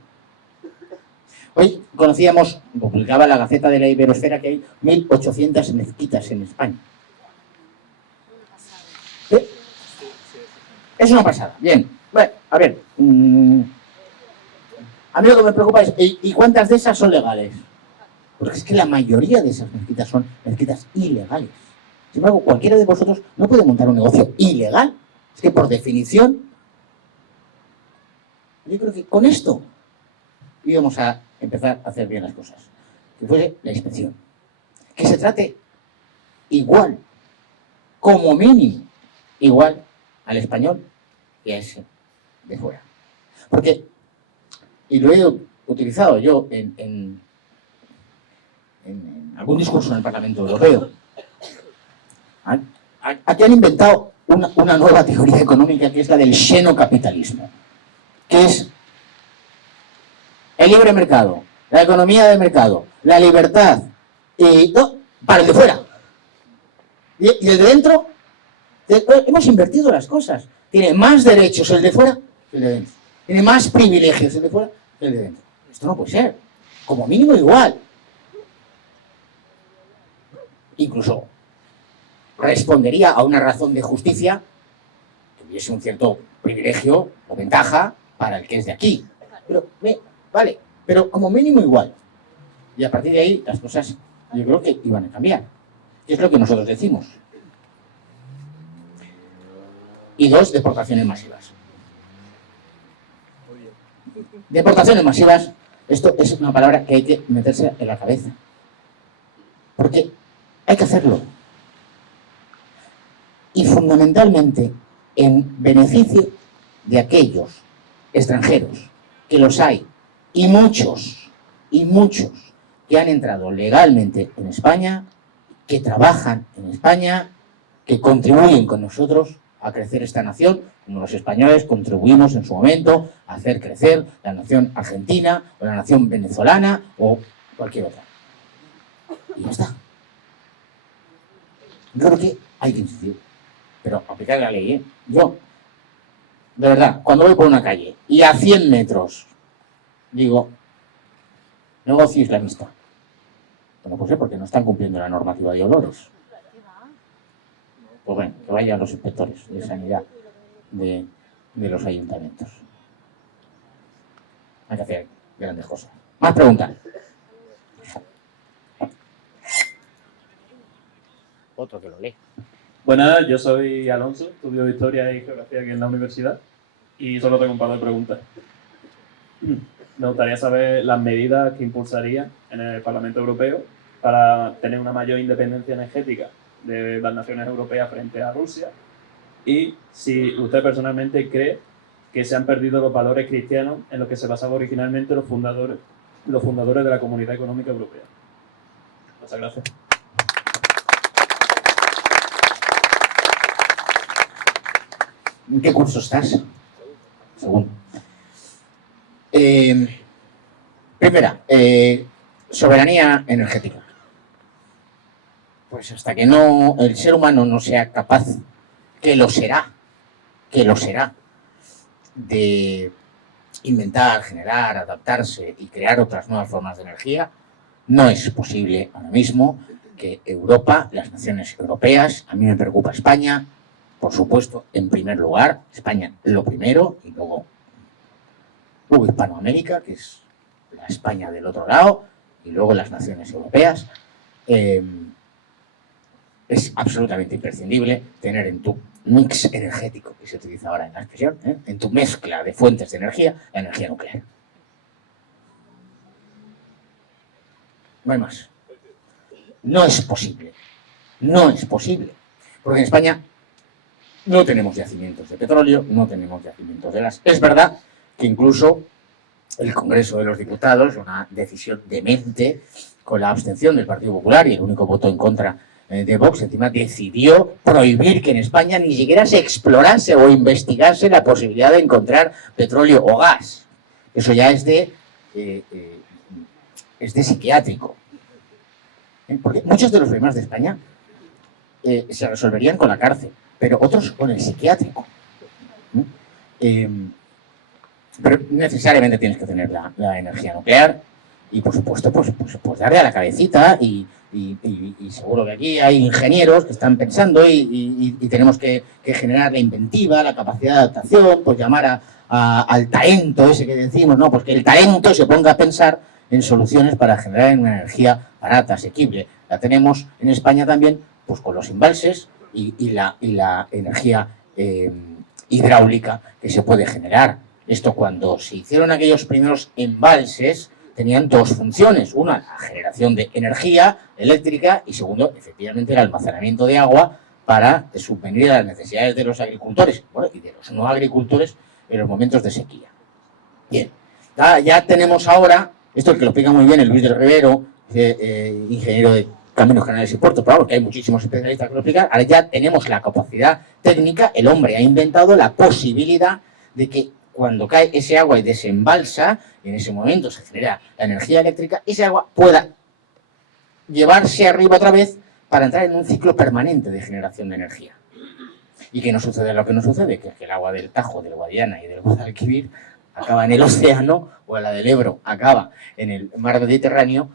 Hoy conocíamos, publicaba la Gaceta de la Iberosfera, que hay 1.800 mezquitas en España. ¿Eh? Es una pasada. Bien. Bueno, a ver. A mí lo que me preocupa es, ¿y cuántas de esas son legales? Porque es que la mayoría de esas mezquitas son mezquitas ilegales. Sin embargo, cualquiera de vosotros no puede montar un negocio ilegal. Es que por definición, yo creo que con esto íbamos a empezar a hacer bien las cosas. Que fuese la inspección. Que se trate igual, como mínimo, igual al español que a ese de fuera. Porque, y lo he utilizado yo en algún discurso en el Parlamento Europeo, aquí han inventado una nueva teoría económica que es la del xenocapitalismo, que es el libre mercado, la economía de mercado, la libertad, y no, para el de fuera. Y el de dentro, hemos invertido las cosas. Tiene más derechos el de fuera que el de dentro. Tiene más privilegios el de fuera que el de dentro. Esto no puede ser. Como mínimo igual. Incluso respondería a una razón de justicia que hubiese un cierto privilegio o ventaja para el que es de aquí. Pero, vale, pero como mínimo igual. Y a partir de ahí las cosas yo creo que iban a cambiar. Y es lo que nosotros decimos. Y 2, deportaciones masivas. Deportaciones masivas, esto es una palabra que hay que meterse en la cabeza. Porque hay que hacerlo. Y fundamentalmente en beneficio de aquellos extranjeros, que los hay, y muchos, que han entrado legalmente en España, que trabajan en España, que contribuyen con nosotros a crecer esta nación, como los españoles contribuimos en su momento a hacer crecer la nación argentina, o la nación venezolana, o cualquier otra. Y ya está. Yo creo que hay que insistir, pero aplicar la ley, ¿eh? Yo, de verdad, cuando voy por una calle y a 100 metros digo, negocio islamista. Bueno, pues porque no están cumpliendo la normativa de olores. Pues bueno, que vayan los inspectores de sanidad de los ayuntamientos. Hay que hacer grandes cosas. Más preguntas. Otro que lo lee. Buenas, yo soy Alonso, estudio Historia y Geografía aquí en la universidad y solo tengo un par de preguntas. Me gustaría saber las medidas que impulsaría en el Parlamento Europeo para tener una mayor independencia energética de las naciones europeas frente a Rusia y si usted personalmente cree que se han perdido los valores cristianos en los que se basaban originalmente los fundadores de la Comunidad Económica Europea. Muchas gracias. ¿En qué curso estás? Segundo. Primera, soberanía energética. Pues hasta que el ser humano no sea capaz, que lo será, de inventar, generar, adaptarse y crear otras nuevas formas de energía, no es posible ahora mismo que Europa, las naciones europeas, a mí me preocupa España, por supuesto, en primer lugar, España lo primero, y luego Hispanoamérica, que es la España del otro lado, y luego las naciones europeas. Es absolutamente imprescindible tener en tu mix energético, que se utiliza ahora en la expresión, en tu mezcla de fuentes de energía, la energía nuclear. No hay más. No es posible. No es posible. Porque en España no tenemos yacimientos de petróleo, no tenemos yacimientos de gas. Es verdad que incluso el Congreso de los Diputados, una decisión demente, con la abstención del Partido Popular y el único voto en contra de Vox encima decidió prohibir que en España ni siquiera se explorase o investigase la posibilidad de encontrar petróleo o gas. Eso ya es de psiquiátrico. Porque muchos de los problemas de España se resolverían con la cárcel, pero otros con el psiquiátrico. Pero necesariamente tienes que tener la energía nuclear y, por supuesto, pues darle a la cabecita y seguro que aquí hay ingenieros que están pensando y tenemos que generar la inventiva, la capacidad de adaptación, pues llamar al talento ese que decimos, ¿no? Pues que el talento se ponga a pensar en soluciones para generar una energía barata, asequible. La tenemos en España también, pues con los embalses y la energía hidráulica que se puede generar. Esto, cuando se hicieron aquellos primeros embalses, tenían dos funciones. Una, la generación de energía eléctrica y, segundo, efectivamente, el almacenamiento de agua para subvenir a las necesidades de los agricultores, bueno, y de los no agricultores en los momentos de sequía. Bien, ya tenemos ahora, esto es que lo explica muy bien el Luis del Rivero, ingeniero de Caminos, Canales y Puertos, pero porque hay muchísimos especialistas que lo explican. Ahora ya tenemos la capacidad técnica, el hombre ha inventado la posibilidad de que cuando cae ese agua y desembalsa, y en ese momento se genera la energía eléctrica, ese agua pueda llevarse arriba otra vez para entrar en un ciclo permanente de generación de energía. Y que no sucede lo que no sucede, que es que el agua del Tajo, del Guadiana y del Guadalquivir acaba en el océano, o la del Ebro acaba en el mar Mediterráneo,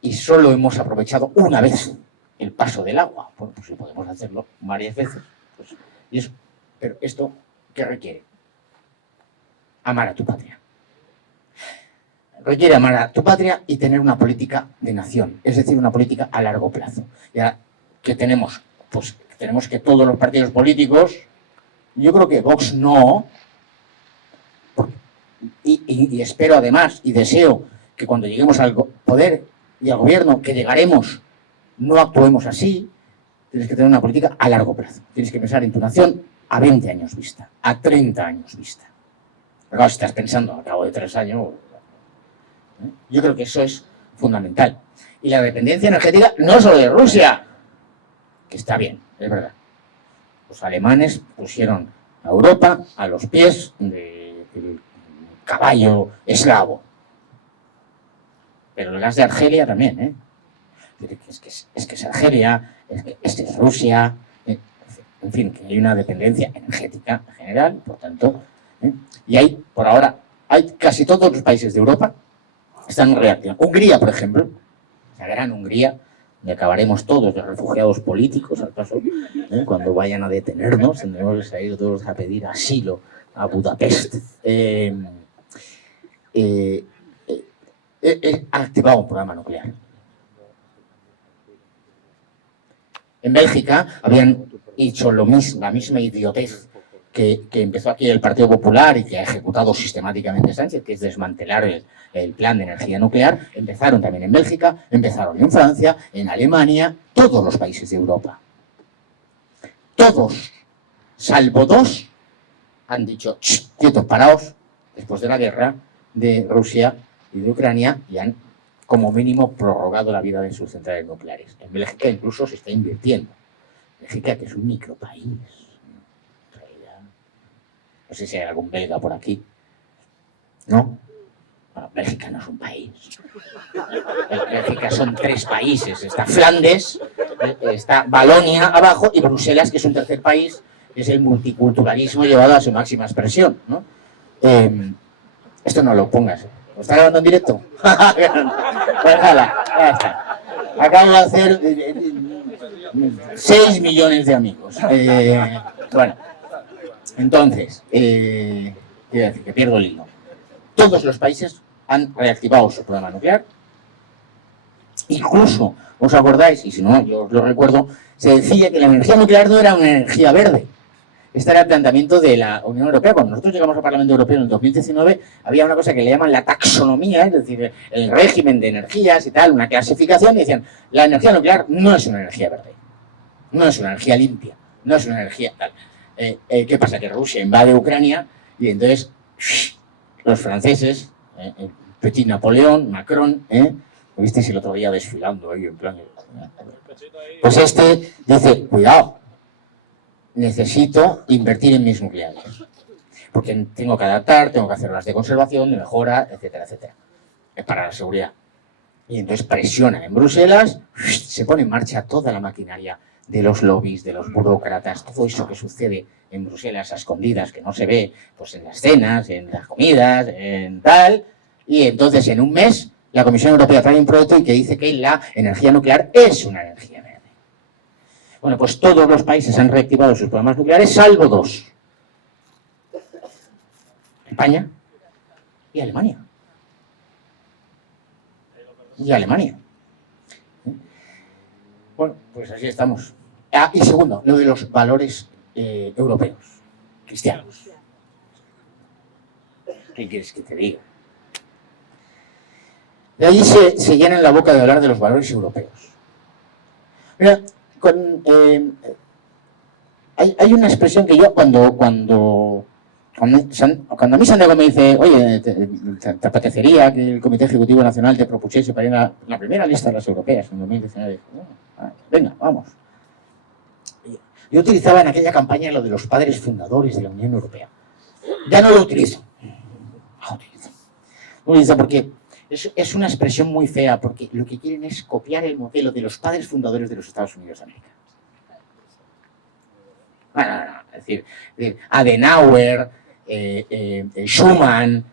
y solo hemos aprovechado una vez el paso del agua. Bueno, pues si podemos hacerlo varias veces. Pues, y eso. Pero esto, ¿qué requiere? Amar a tu patria. Requiere amar a tu patria y tener una política de nación, es decir, una política a largo plazo. Ya que tenemos, pues tenemos que todos los partidos políticos, yo creo que Vox no, y espero además y deseo que cuando lleguemos al poder y al gobierno, que llegaremos, no actuemos así. Tienes que tener una política a largo plazo. Tienes que pensar en tu nación a 20 años vista, a 30 años vista. Claro, si estás pensando al cabo de 3 años, yo creo que eso es fundamental. Y la dependencia energética no solo de Rusia, que está bien, es verdad. Los alemanes pusieron a Europa a los pies del caballo eslavo. Pero el gas de Argelia también, ¿eh? Es que es Argelia, es que es Rusia, en fin, que hay una dependencia energética general, por tanto, y hay, por ahora, hay casi todos los países de Europa están en reacción. Hungría, por ejemplo, la gran Hungría, donde acabaremos todos de refugiados políticos, al paso, cuando vayan a detenernos, tendremos que ir todos a pedir asilo a Budapest. Ha activado un programa nuclear. En Bélgica habían hecho la misma idiotez que empezó aquí el Partido Popular y que ha ejecutado sistemáticamente Sánchez, que es desmantelar el plan de energía nuclear. Empezaron también en Bélgica, empezaron en Francia, en Alemania, todos los países de Europa. Todos, salvo 2, han dicho, quietos, paraos, después de la guerra de Rusia y de Ucrania, y han, como mínimo, prorrogado la vida de sus centrales nucleares. En Bélgica incluso se está invirtiendo. Bélgica, que es un micropaís. No sé si hay algún belga por aquí. ¿No? Bueno, Bélgica no es un país. Bélgica son 3 países. Está Flandes, está Valonia abajo y Bruselas, que es un tercer país, que es el multiculturalismo llevado a su máxima expresión, ¿no? Esto no lo pongas. ¿Lo está grabando en directo? Pues nada, ya está. Acabo de hacer 6 millones de amigos. Bueno, entonces, quiero decir que pierdo el hilo. Todos los países han reactivado su programa nuclear. Incluso, ¿os acordáis? Y si no, yo os lo recuerdo, se decía que la energía nuclear no era una energía verde. Este era el planteamiento de la Unión Europea. Cuando nosotros llegamos al Parlamento Europeo en el 2019, había una cosa que le llaman la taxonomía, es decir, el régimen de energías y tal, una clasificación, y decían, la energía nuclear no es una energía verde, no es una energía limpia, no es una energía tal. ¿Qué pasa? Que Rusia invade Ucrania y entonces los franceses, Petit Napoleón, Macron, Lo visteis el otro día desfilando ahí en plan... Pues este dice, cuidado, necesito invertir en mis nucleares. Porque tengo que adaptar, tengo que hacer las de conservación, de mejora, etcétera, etcétera. Es para la seguridad. Y entonces presiona en Bruselas, se pone en marcha toda la maquinaria de los lobbies, de los burócratas, todo eso que sucede en Bruselas a escondidas, que no se ve pues en las cenas, en las comidas, en tal. Y entonces en un mes la Comisión Europea trae un proyecto y que dice que la energía nuclear es una energía verde. Bueno, pues todos los países han reactivado sus programas nucleares, salvo dos. España y Alemania. Y Alemania. Bueno, pues así estamos. Ah, y segundo, lo de los valores europeos, cristianos. ¿Qué quieres que te diga? De ahí se llenan la boca de hablar de los valores europeos. Mira, hay una expresión que yo cuando a mí Santiago me dice, oye, ¿te apetecería que el Comité Ejecutivo Nacional te propusiese para ir a la primera lista de las europeas en 2019? Venga, vamos. Yo utilizaba en aquella campaña lo de los padres fundadores de la Unión Europea. Ya no lo utilizo. No lo utilizo porque es una expresión muy fea, porque lo que quieren es copiar el modelo de los padres fundadores de los Estados Unidos de América. Bueno, es decir, Adenauer, Schuman,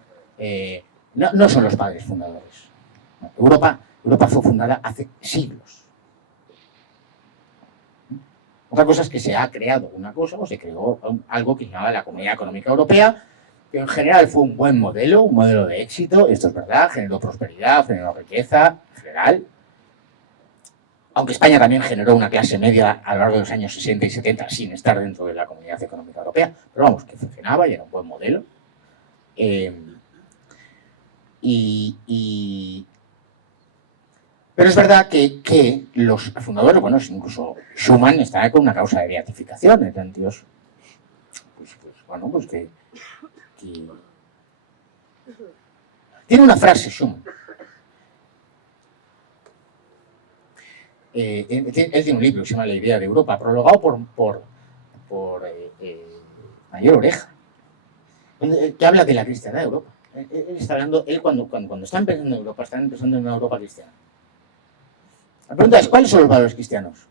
no son los padres fundadores. Europa fue fundada hace siglos. Otra cosa es que se ha creado una cosa, o se creó algo que se llamaba la Comunidad Económica Europea, que en general fue un buen modelo, un modelo de éxito, esto es verdad, generó prosperidad, generó riqueza, en general. Aunque España también generó una clase media a lo largo de los años 60 y 70 sin estar dentro de la Comunidad Económica Europea, pero vamos, que funcionaba y era un buen modelo. Pero es verdad que los fundadores, bueno, incluso Schuman estaba con una causa de beatificación, eran tíos, que tiene una frase Schuman. Él tiene un libro que se llama La idea de Europa, prologado por Mayor Oreja, que habla de la cristiandad de Europa. Él está hablando, cuando está empezando en Europa, está empezando en una Europa cristiana. La pregunta es, ¿cuáles son los valores cristianos?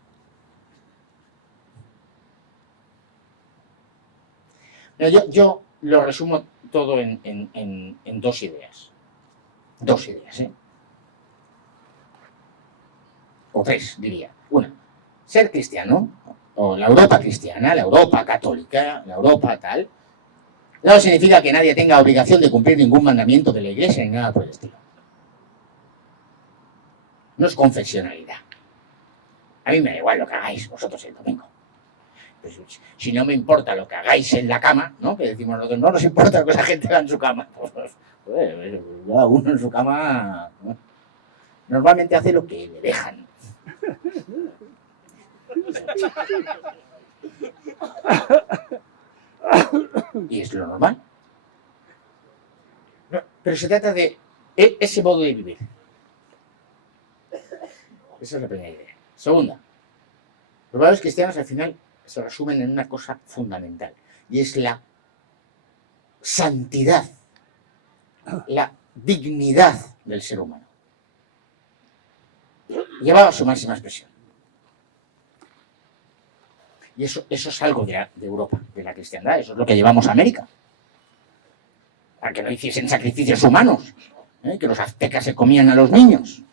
Yo lo resumo todo en dos ideas. Dos ideas, ¿eh? O tres, diría. Una, ser cristiano, o la Europa cristiana, la Europa católica, la Europa tal, no significa que nadie tenga obligación de cumplir ningún mandamiento de la Iglesia ni nada por el estilo. No es confesionalidad. A mí me da igual lo que hagáis vosotros el domingo. Pues, si no me importa lo que hagáis en la cama, ¿no? Que decimos nosotros, no nos importa lo que la gente haga en su cama. Pues uno en su cama normalmente hace lo que le dejan. Y es lo normal. Pero se trata de ese modo de vivir. Esa es la primera idea. Segunda, los valores cristianos al final se resumen en una cosa fundamental, y es la santidad, la dignidad del ser humano, llevado a su máxima expresión. Y eso es algo de Europa, de la cristiandad, eso es lo que llevamos a América. Para que no hiciesen sacrificios humanos, que los aztecas se comían a los niños.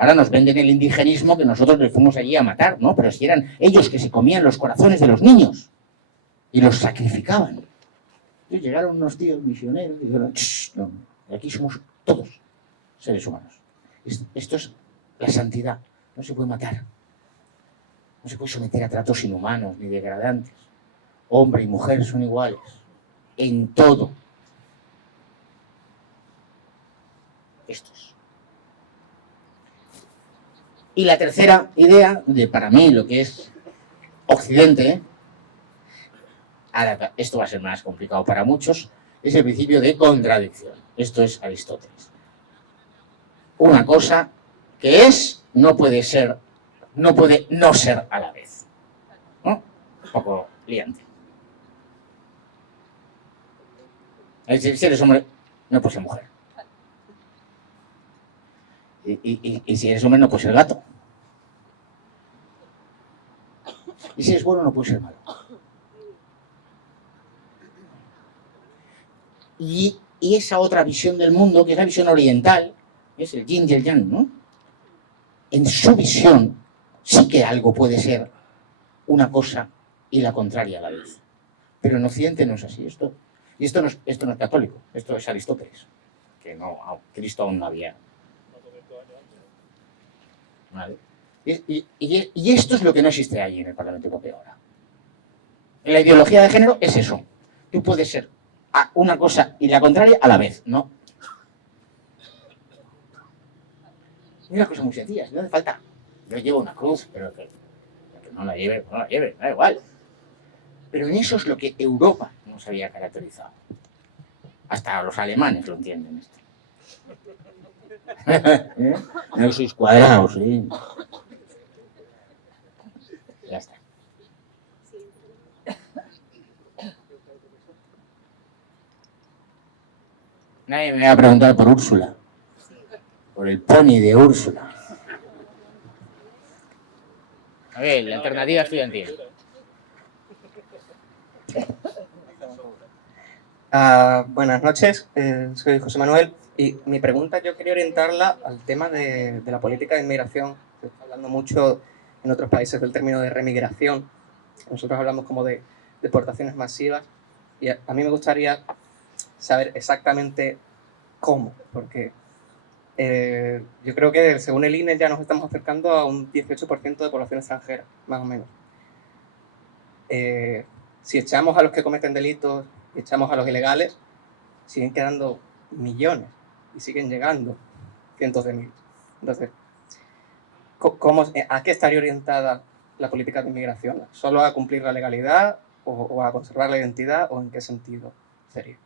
Ahora nos venden el indigenismo que nosotros les fuimos allí a matar, ¿no? Pero si eran ellos que se comían los corazones de los niños y los sacrificaban. Y llegaron unos tíos misioneros y dijeron, no, aquí somos todos seres humanos. Esto es la santidad, no se puede matar. No se puede someter a tratos inhumanos ni degradantes. Hombre y mujer son iguales en todo. Estos. Y la tercera idea, para mí, lo que es Occidente, ahora esto va a ser más complicado para muchos, es el principio de contradicción. Esto es Aristóteles. Una cosa que es no puede ser, no puede no ser a la vez. ¿No? Un poco liante. Si eres hombre, no puedes ser mujer. Y si eres hombre, no puedes ser gato. Y si eres bueno, no puedes ser malo. Y esa otra visión del mundo, que es la visión oriental, es el yin y el yang, ¿no? En su visión sí que algo puede ser una cosa y la contraria a la vez. Pero en Occidente no es así. Esto no es católico, esto es Aristóteles, que no, Cristo aún no había. ¿Vale? Y esto es lo que no existe allí en el Parlamento Europeo ahora. En la ideología de género es eso. Tú puedes ser una cosa y la contraria a la vez, ¿no? Es una cosa muy sencilla, no hace falta. Yo llevo una cruz, pero que no la lleve, da igual. Pero en eso es lo que Europa nos había caracterizado. Hasta los alemanes lo entienden esto. ¿Eh? No sois cuadrados, ¿eh? Ya está. Nadie me va a preguntar por Úrsula. Por el pony de Úrsula. A ver, la alternativa estudiantil. Buenas noches, soy José Manuel y mi pregunta yo quería orientarla al tema de la política de inmigración. Se está hablando mucho en otros países del término de remigración. Nosotros hablamos como de deportaciones masivas y a mí me gustaría saber exactamente cómo, porque yo creo que según el INE ya nos estamos acercando a un 18% de población extranjera, más o menos. Si echamos a los que cometen delitos y echamos a los ilegales, siguen quedando millones y siguen llegando cientos de miles. Entonces, ¿a qué estaría orientada la política de inmigración? ¿Solo a cumplir la legalidad o a conservar la identidad o en qué sentido sería?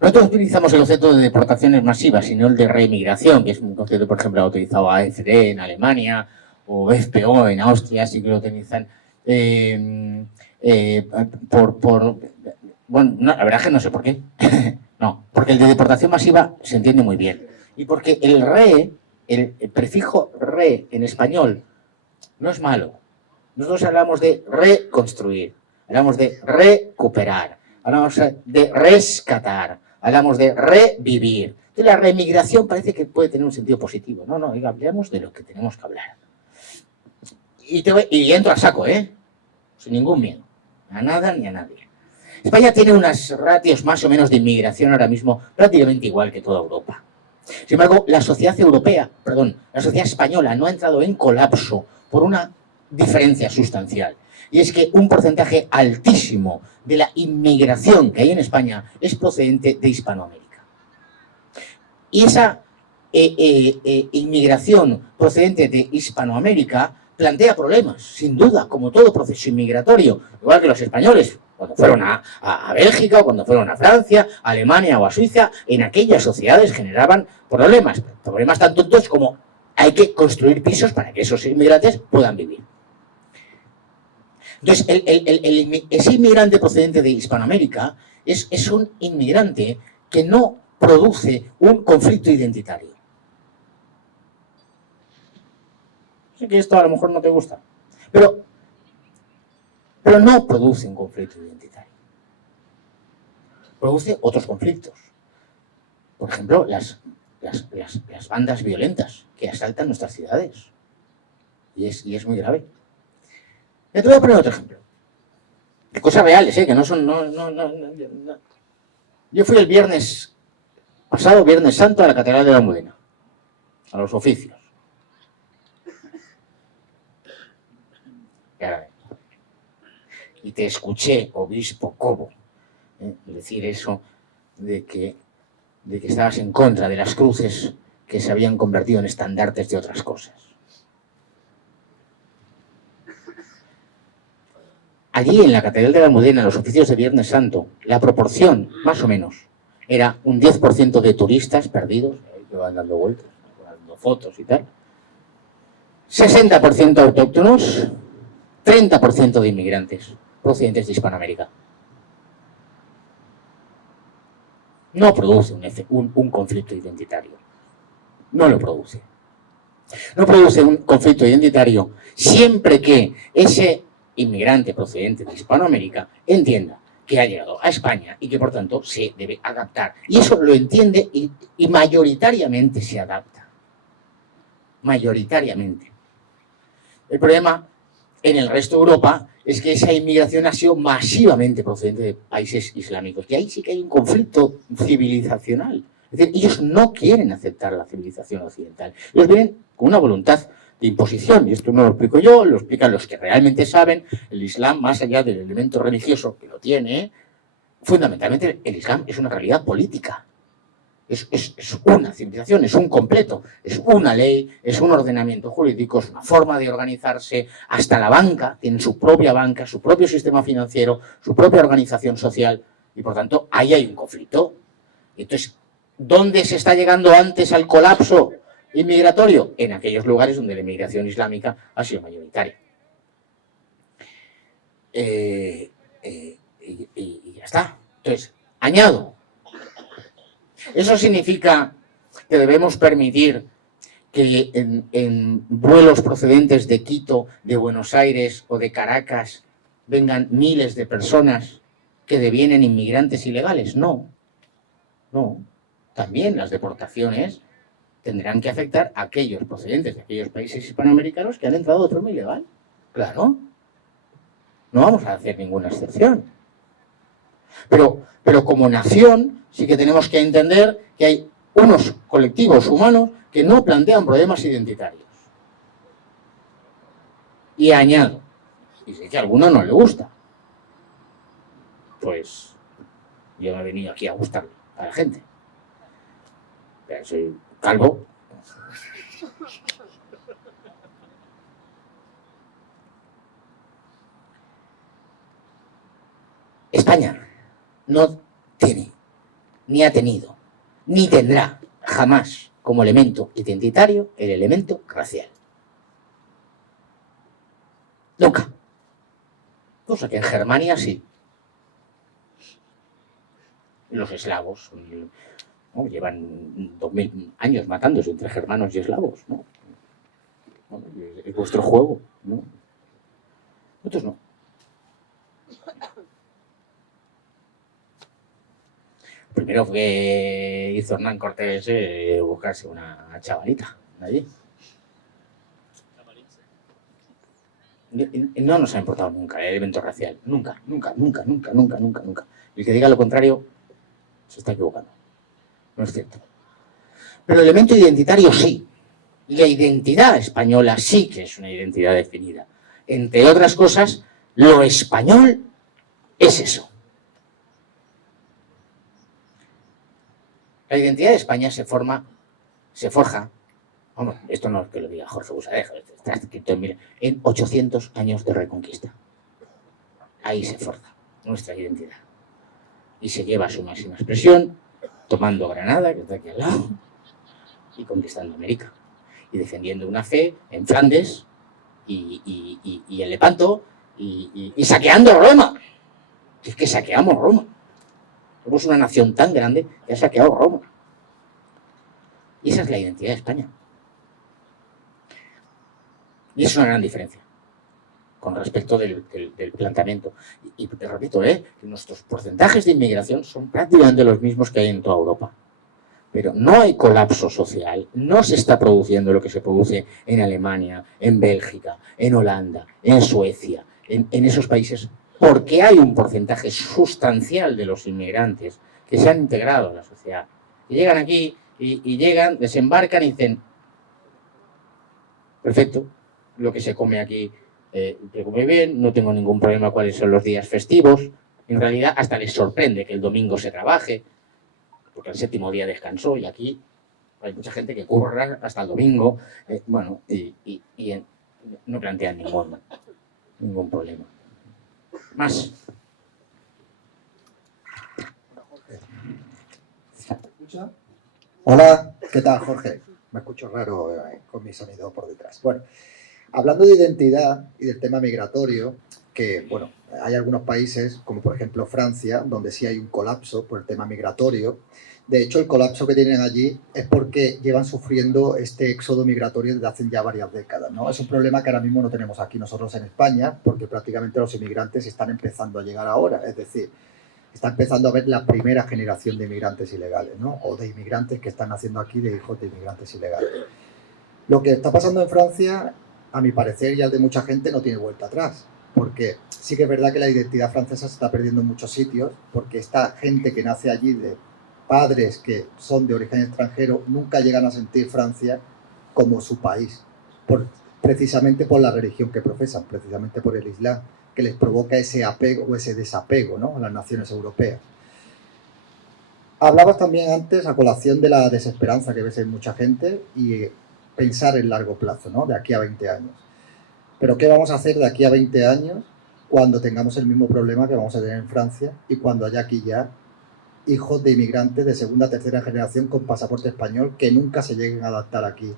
Nosotros utilizamos el concepto de deportaciones masivas y no el de reemigración, que es un concepto, por ejemplo, utilizado AfD en Alemania o FPO en Austria, sí que lo utilizan. Bueno, no, la verdad es que no sé por qué. No, porque el de deportación masiva se entiende muy bien. Y porque el prefijo re en español no es malo. Nosotros hablamos de reconstruir, hablamos de recuperar, hablamos de rescatar, hablamos de revivir. Entonces la reemigración parece que puede tener un sentido positivo. No, hablemos de lo que tenemos que hablar. Y entro a saco, sin ningún miedo. A nada ni a nadie. España tiene unas ratios más o menos de inmigración ahora mismo prácticamente igual que toda Europa. Sin embargo, la sociedad española no ha entrado en colapso por una diferencia sustancial. Y es que un porcentaje altísimo de la inmigración que hay en España es procedente de Hispanoamérica. Y esa inmigración procedente de Hispanoamérica plantea problemas, sin duda, como todo proceso inmigratorio, igual que los españoles, cuando fueron a Bélgica, o cuando fueron a Francia, a Alemania o a Suiza, en aquellas sociedades generaban problemas tan tontos como hay que construir pisos para que esos inmigrantes puedan vivir. Entonces, ese inmigrante procedente de Hispanoamérica es un inmigrante que no produce un conflicto identitario. Sé que esto a lo mejor no te gusta, pero no produce un conflicto identitario. Produce otros conflictos. Por ejemplo, las bandas violentas que asaltan nuestras ciudades. Y es muy grave. Ya te voy a poner otro ejemplo. De cosas reales, que no son... No. Yo fui el viernes pasado, Viernes Santo, a la Catedral de la Almudena, a los oficios. Y te escuché, obispo Cobo, decir eso de que estabas en contra de las cruces que se habían convertido en estandartes de otras cosas. allí en la Catedral de la Almudena, en los oficios de Viernes Santo, la proporción, más o menos, era un 10% de turistas perdidos, que van dando vueltas, dando fotos y tal, 60% autóctonos, 30% de inmigrantes procedentes de Hispanoamérica. No produce un conflicto identitario. No lo produce. No produce un conflicto identitario siempre que ese inmigrante procedente de Hispanoamérica entienda que ha llegado a España y que por tanto se debe adaptar. Y eso lo entiende y mayoritariamente se adapta. Mayoritariamente. El problema en el resto de Europa es que esa inmigración ha sido masivamente procedente de países islámicos. Y ahí sí que hay un conflicto civilizacional. Es decir, ellos no quieren aceptar la civilización occidental. Ellos vienen con una voluntad de imposición, y esto no lo explico yo, lo explican los que realmente saben. El Islam, más allá del elemento religioso que lo tiene, fundamentalmente el Islam es una realidad política. Es una civilización, es un completo, es una ley, es un ordenamiento jurídico, es una forma de organizarse. Hasta la banca, tienen su propia banca, su propio sistema financiero, su propia organización social, y por tanto ahí hay un conflicto. Entonces, ¿dónde se está llegando antes al colapso inmigratorio? En aquellos lugares donde la inmigración islámica ha sido mayoritaria. Y ya está. Entonces, añado. Eso significa que debemos permitir que en vuelos procedentes de Quito, de Buenos Aires o de Caracas vengan miles de personas que devienen inmigrantes ilegales. No. No. También las deportaciones tendrán que afectar a aquellos procedentes de aquellos países hispanoamericanos que han entrado de forma ilegal. Claro. No vamos a hacer ninguna excepción. Pero como nación sí que tenemos que entender que hay unos colectivos humanos que no plantean problemas identitarios. Y añado, y sé que a alguno no le gusta, pues yo me he venido aquí a gustarle a la gente. Pero soy calvo. España no tiene, ni ha tenido, ni tendrá jamás como elemento identitario el elemento racial. Nunca. Cosa que en Germania sí. Los eslavos, ¿no? Llevan 2000 años matándose entre germanos y eslavos, ¿no? Es vuestro juego, ¿no? Nosotros no. Primero que hizo Hernán Cortés buscarse una chavalita de allí. No nos ha importado nunca el elemento racial. Nunca. El que diga lo contrario se está equivocando. No es cierto. Pero el elemento identitario sí. La identidad española sí que es una identidad definida. Entre otras cosas, lo español es eso. La identidad de España se forja, vamos, esto no es que lo diga Jorge Busadeja, está escrito en 800 años de reconquista. Ahí se forja nuestra identidad. Y se lleva a su máxima expresión, tomando Granada, que está aquí al lado, y conquistando América. Y defendiendo una fe en Flandes y en Lepanto y saqueando Roma. Es que saqueamos Roma. Somos una nación tan grande que ha saqueado Roma. Y esa es la identidad de España. Y es una gran diferencia con respecto del planteamiento. Y te repito, nuestros porcentajes de inmigración son prácticamente los mismos que hay en toda Europa. Pero no hay colapso social, no se está produciendo lo que se produce en Alemania, en Bélgica, en Holanda, en Suecia, en esos países, porque hay un porcentaje sustancial de los inmigrantes que se han integrado a la sociedad. Y llegan aquí, y llegan, desembarcan y dicen, perfecto, lo que se come aquí se come bien, no tengo ningún problema cuáles son los días festivos. En realidad hasta les sorprende que el domingo se trabaje, porque el séptimo día descansó, y aquí hay mucha gente que curra hasta el domingo, y no plantean ningún problema. Más. Hola, ¿qué tal, Jorge? Me escucho raro con mi sonido por detrás. Bueno, hablando de identidad y del tema migratorio, que, bueno, hay algunos países, como por ejemplo Francia, donde sí hay un colapso por el tema migratorio. De hecho, el colapso que tienen allí es porque llevan sufriendo este éxodo migratorio desde hace ya varias décadas, ¿no? Es un problema que ahora mismo no tenemos aquí nosotros en España, porque prácticamente los inmigrantes están empezando a llegar ahora. Es decir, está empezando a ver la primera generación de inmigrantes ilegales, ¿no? O de inmigrantes que están naciendo aquí, de hijos de inmigrantes ilegales. Lo que está pasando en Francia, a mi parecer y al de mucha gente, no tiene vuelta atrás. Porque sí que es verdad que la identidad francesa se está perdiendo en muchos sitios, porque esta gente que nace allí de padres que son de origen extranjero nunca llegan a sentir Francia como su país, precisamente por la religión que profesan, precisamente por el Islam, que les provoca ese apego o ese desapego, ¿no?, a las naciones europeas. Hablabas también antes, a colación de la desesperanza que ves en mucha gente y pensar en largo plazo, ¿no?, de aquí a 20 años. Pero ¿qué vamos a hacer de aquí a 20 años cuando tengamos el mismo problema que vamos a tener en Francia y cuando haya aquí ya hijos de inmigrantes de segunda, tercera generación con pasaporte español que nunca se lleguen a adaptar aquí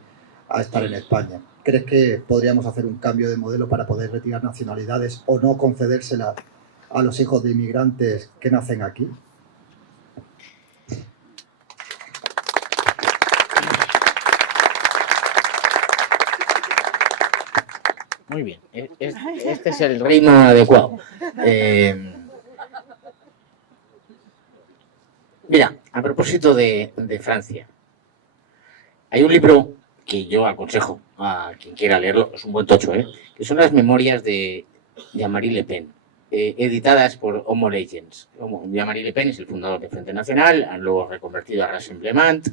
a estar en España? ¿Crees que podríamos hacer un cambio de modelo para poder retirar nacionalidades o no concedérselas a los hijos de inmigrantes que nacen aquí? Muy bien. Este es el ritmo adecuado. Mira, a propósito de Francia, hay un libro que yo aconsejo a quien quiera leerlo, es un buen tocho, que son las memorias de Jean-Marie Le Pen, editadas por Homo Legends. Jean-Marie Le Pen es el fundador del Frente Nacional, han luego reconvertido a Rassemblement.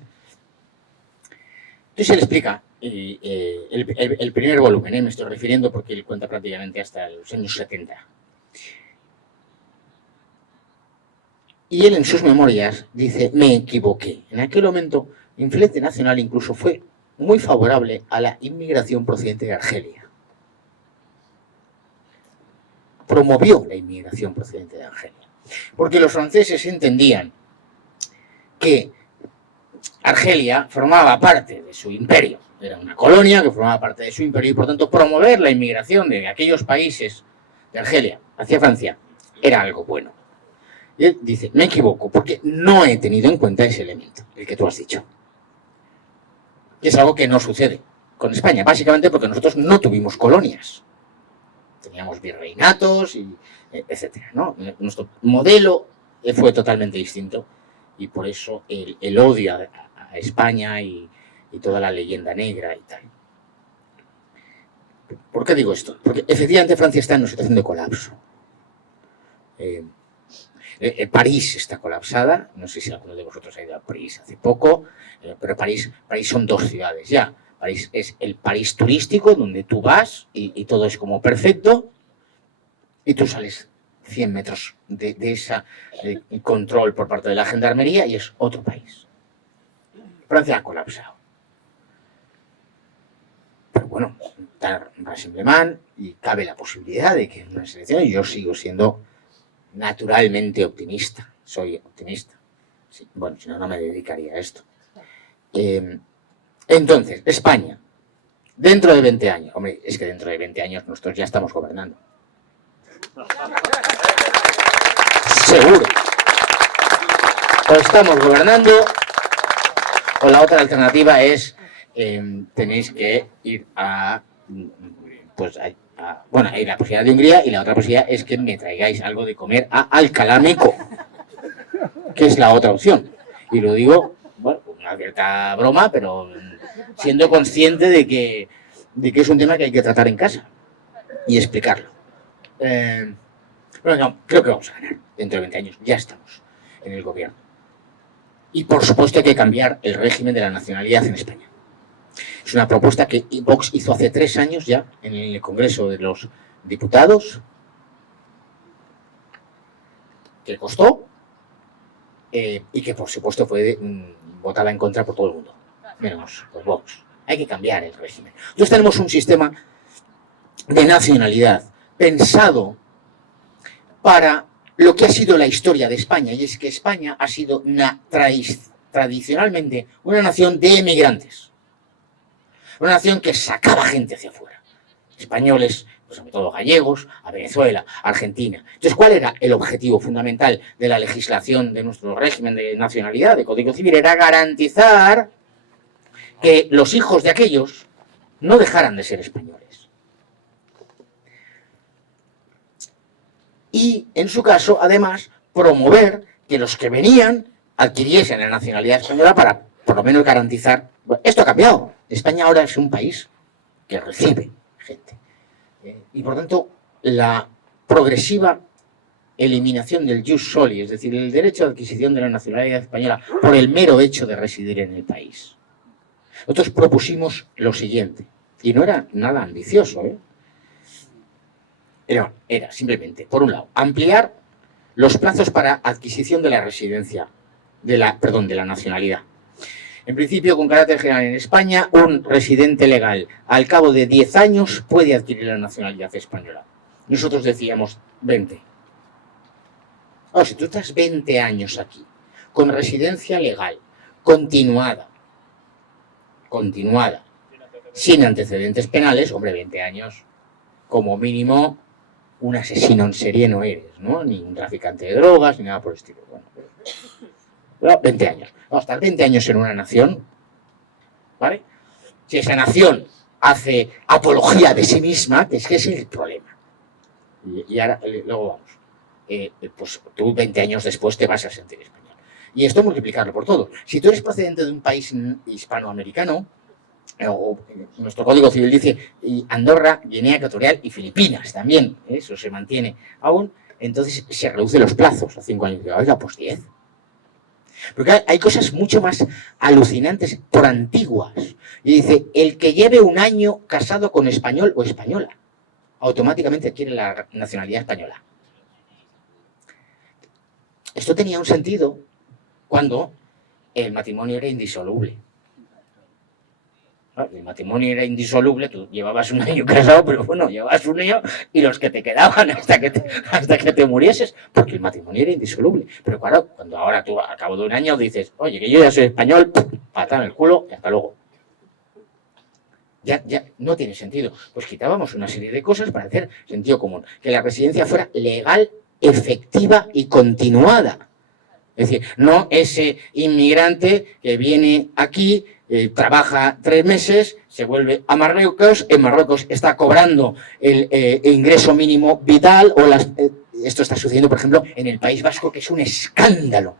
Entonces él explica el primer volumen, me estoy refiriendo porque él cuenta prácticamente hasta los años 70. Y él en sus memorias dice, me equivoqué. En aquel momento, el Frente Nacional incluso fue muy favorable a la inmigración procedente de Argelia. Promovió la inmigración procedente de Argelia. Porque los franceses entendían que Argelia formaba parte de su imperio. Era una colonia que formaba parte de su imperio y, por tanto, promover la inmigración de aquellos países de Argelia hacia Francia era algo bueno. Y él dice, me equivoco porque no he tenido en cuenta ese elemento, el que tú has dicho. Y es algo que no sucede con España, básicamente porque nosotros no tuvimos colonias. Teníamos virreinatos, etcétera, ¿no? Nuestro modelo fue totalmente distinto y por eso el odio a España y toda la leyenda negra y tal. ¿Por qué digo esto? Porque efectivamente Francia está en una situación de colapso. París está colapsada, no sé si alguno de vosotros ha ido a París hace poco, pero París son dos ciudades ya. París es el París turístico, donde tú vas y todo es como perfecto, y tú sales 100 metros de ese control por parte de la gendarmería y es otro país. Francia ha colapsado. Pero bueno, está Rassemblement y cabe la posibilidad de que en una selección, y yo sigo siendo naturalmente optimista, soy optimista. Sí, bueno, si no, no me dedicaría a esto. Entonces, España, dentro de 20 años, hombre, es que dentro de 20 años nosotros ya estamos gobernando. Seguro. O estamos gobernando, o la otra alternativa es, tenéis que ir a, pues, bueno, hay la posibilidad de Hungría y la otra posibilidad es que me traigáis algo de comer a Alcalá Meco, que es la otra opción. Y lo digo, bueno, con una cierta broma, pero siendo consciente de que es un tema que hay que tratar en casa y explicarlo. Pero no, creo que vamos a ganar. Dentro de 20 años ya estamos en el gobierno. Y por supuesto hay que cambiar el régimen de la nacionalidad en España. Es una propuesta que Vox hizo hace 3 años ya en el Congreso de los Diputados, que costó y que por supuesto fue votada en contra por todo el mundo, menos por Vox. Hay que cambiar el régimen. Entonces tenemos un sistema de nacionalidad pensado para lo que ha sido la historia de España, y es que España ha sido tradicionalmente una nación de emigrantes, una nación que sacaba gente hacia afuera, españoles, pues sobre todo gallegos, a Venezuela, a Argentina. Entonces, ¿cuál era el objetivo fundamental de la legislación de nuestro régimen de nacionalidad, de Código Civil? Era garantizar que los hijos de aquellos no dejaran de ser españoles. Y, en su caso, además, promover que los que venían adquiriesen la nacionalidad española para, por lo menos, garantizar... Bueno, esto ha cambiado. España ahora es un país que recibe gente. Y, por tanto, la progresiva eliminación del jus soli, es decir, el derecho de adquisición de la nacionalidad española por el mero hecho de residir en el país. Nosotros propusimos lo siguiente, y no era nada ambicioso, Era simplemente, por un lado, ampliar los plazos para adquisición de la residencia, de la nacionalidad. En principio, con carácter general en España, un residente legal al cabo de 10 años puede adquirir la nacionalidad española. Nosotros decíamos 20. Ahora, si tú estás 20 años aquí, con residencia legal, continuada, sin antecedentes penales, hombre, 20 años, como mínimo, un asesino en serie no eres, ¿no? Ni un traficante de drogas, ni nada por el estilo. Bueno, pero 20 años. Vamos a estar 20 años en una nación, ¿vale? Si esa nación hace apología de sí misma, es que ese es el problema. Y ahora, luego vamos. Pues tú 20 años después te vas a sentir español. Y esto multiplicarlo por todo. Si tú eres procedente de un país hispanoamericano, o nuestro Código Civil dice y Andorra, Guinea Ecuatorial y Filipinas también, eso se mantiene aún, entonces se reducen los plazos a 5 años. Oiga, pues 10. Porque hay cosas mucho más alucinantes por antiguas. Y dice, el que lleve un año casado con español o española, automáticamente adquiere la nacionalidad española. Esto tenía un sentido cuando el matrimonio era indisoluble. El matrimonio era indisoluble, tú llevabas un año casado, pero bueno, llevabas un año y los que te quedaban hasta que te murieses, porque el matrimonio era indisoluble. Pero claro, cuando ahora tú al cabo de un año dices, oye, que yo ya soy español, patada en el culo y hasta luego. Ya no tiene sentido. Pues quitábamos una serie de cosas para hacer sentido común. Que la residencia fuera legal, efectiva y continuada. Es decir, no ese inmigrante que viene aquí, trabaja 3 meses, se vuelve a Marruecos, en Marruecos está cobrando el ingreso mínimo vital, o esto está sucediendo, por ejemplo, en el País Vasco, que es un escándalo,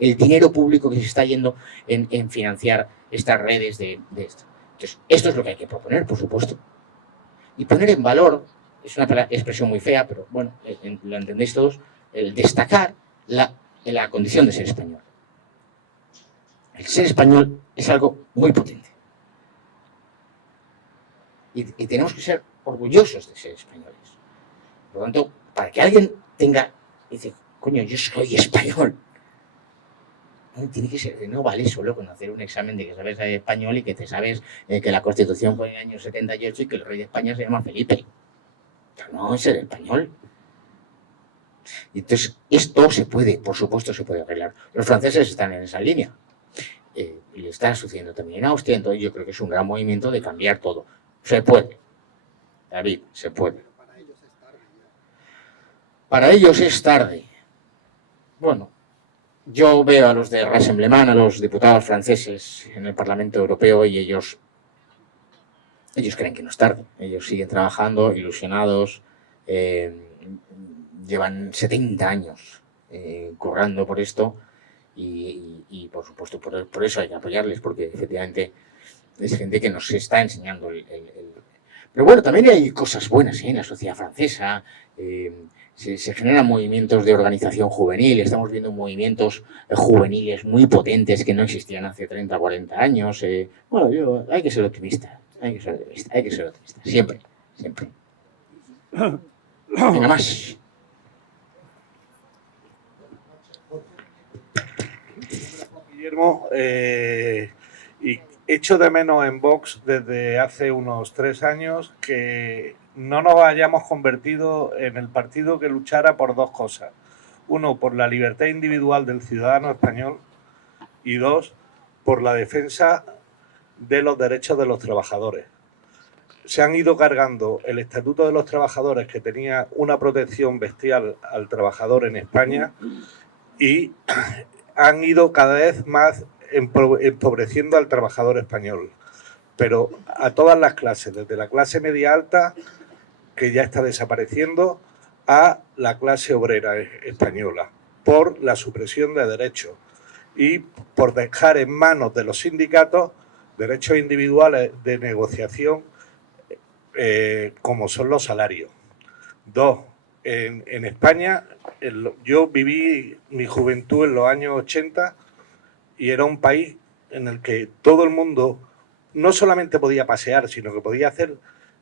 el dinero público que se está yendo en financiar estas redes de esto. Entonces, esto es lo que hay que proponer, por supuesto. Y poner en valor, es una expresión muy fea, pero bueno, lo entendéis todos, el destacar la condición de ser español. El ser español es algo muy potente. Y tenemos que ser orgullosos de ser españoles. Por lo tanto, para que alguien dice, coño, yo soy español, tiene que ser, no vale solo con hacer un examen de que sabes español y que te sabes que la Constitución fue en el año 78 y que el rey de España se llama Felipe. Pero no es ser español. Y entonces, esto se puede, por supuesto, se puede arreglar. Los franceses están en esa línea. Y le está sucediendo también en Austria, entonces yo creo que es un gran movimiento de cambiar todo. Se puede, David, se puede. Para ellos es tarde. Bueno, yo veo a los de Rassemblement, a los diputados franceses en el Parlamento Europeo, y ellos creen que no es tarde. Ellos siguen trabajando, ilusionados, llevan 70 años currando por esto. Y por supuesto, por eso hay que apoyarles, porque efectivamente es gente que nos está enseñando Pero bueno, también hay cosas buenas en la sociedad francesa. Se generan movimientos de organización juvenil, estamos viendo movimientos juveniles muy potentes que no existían hace 30 o 40 años. Bueno, hay que ser optimista, siempre. Venga, más. Guillermo, y echo de menos en Vox desde hace unos 3 años que no nos hayamos convertido en el partido que luchara por 2 cosas. Uno, por la libertad individual del ciudadano español y 2, por la defensa de los derechos de los trabajadores. Se han ido cargando el Estatuto de los Trabajadores, que tenía una protección bestial al trabajador en España, y han ido cada vez más empobreciendo al trabajador español. Pero a todas las clases, desde la clase media alta, que ya está desapareciendo, a la clase obrera española, por la supresión de derechos y por dejar en manos de los sindicatos derechos individuales de negociación, como son los salarios. 2. En España, yo viví mi juventud en los años 80 y era un país en el que todo el mundo no solamente podía pasear, sino que podía hacer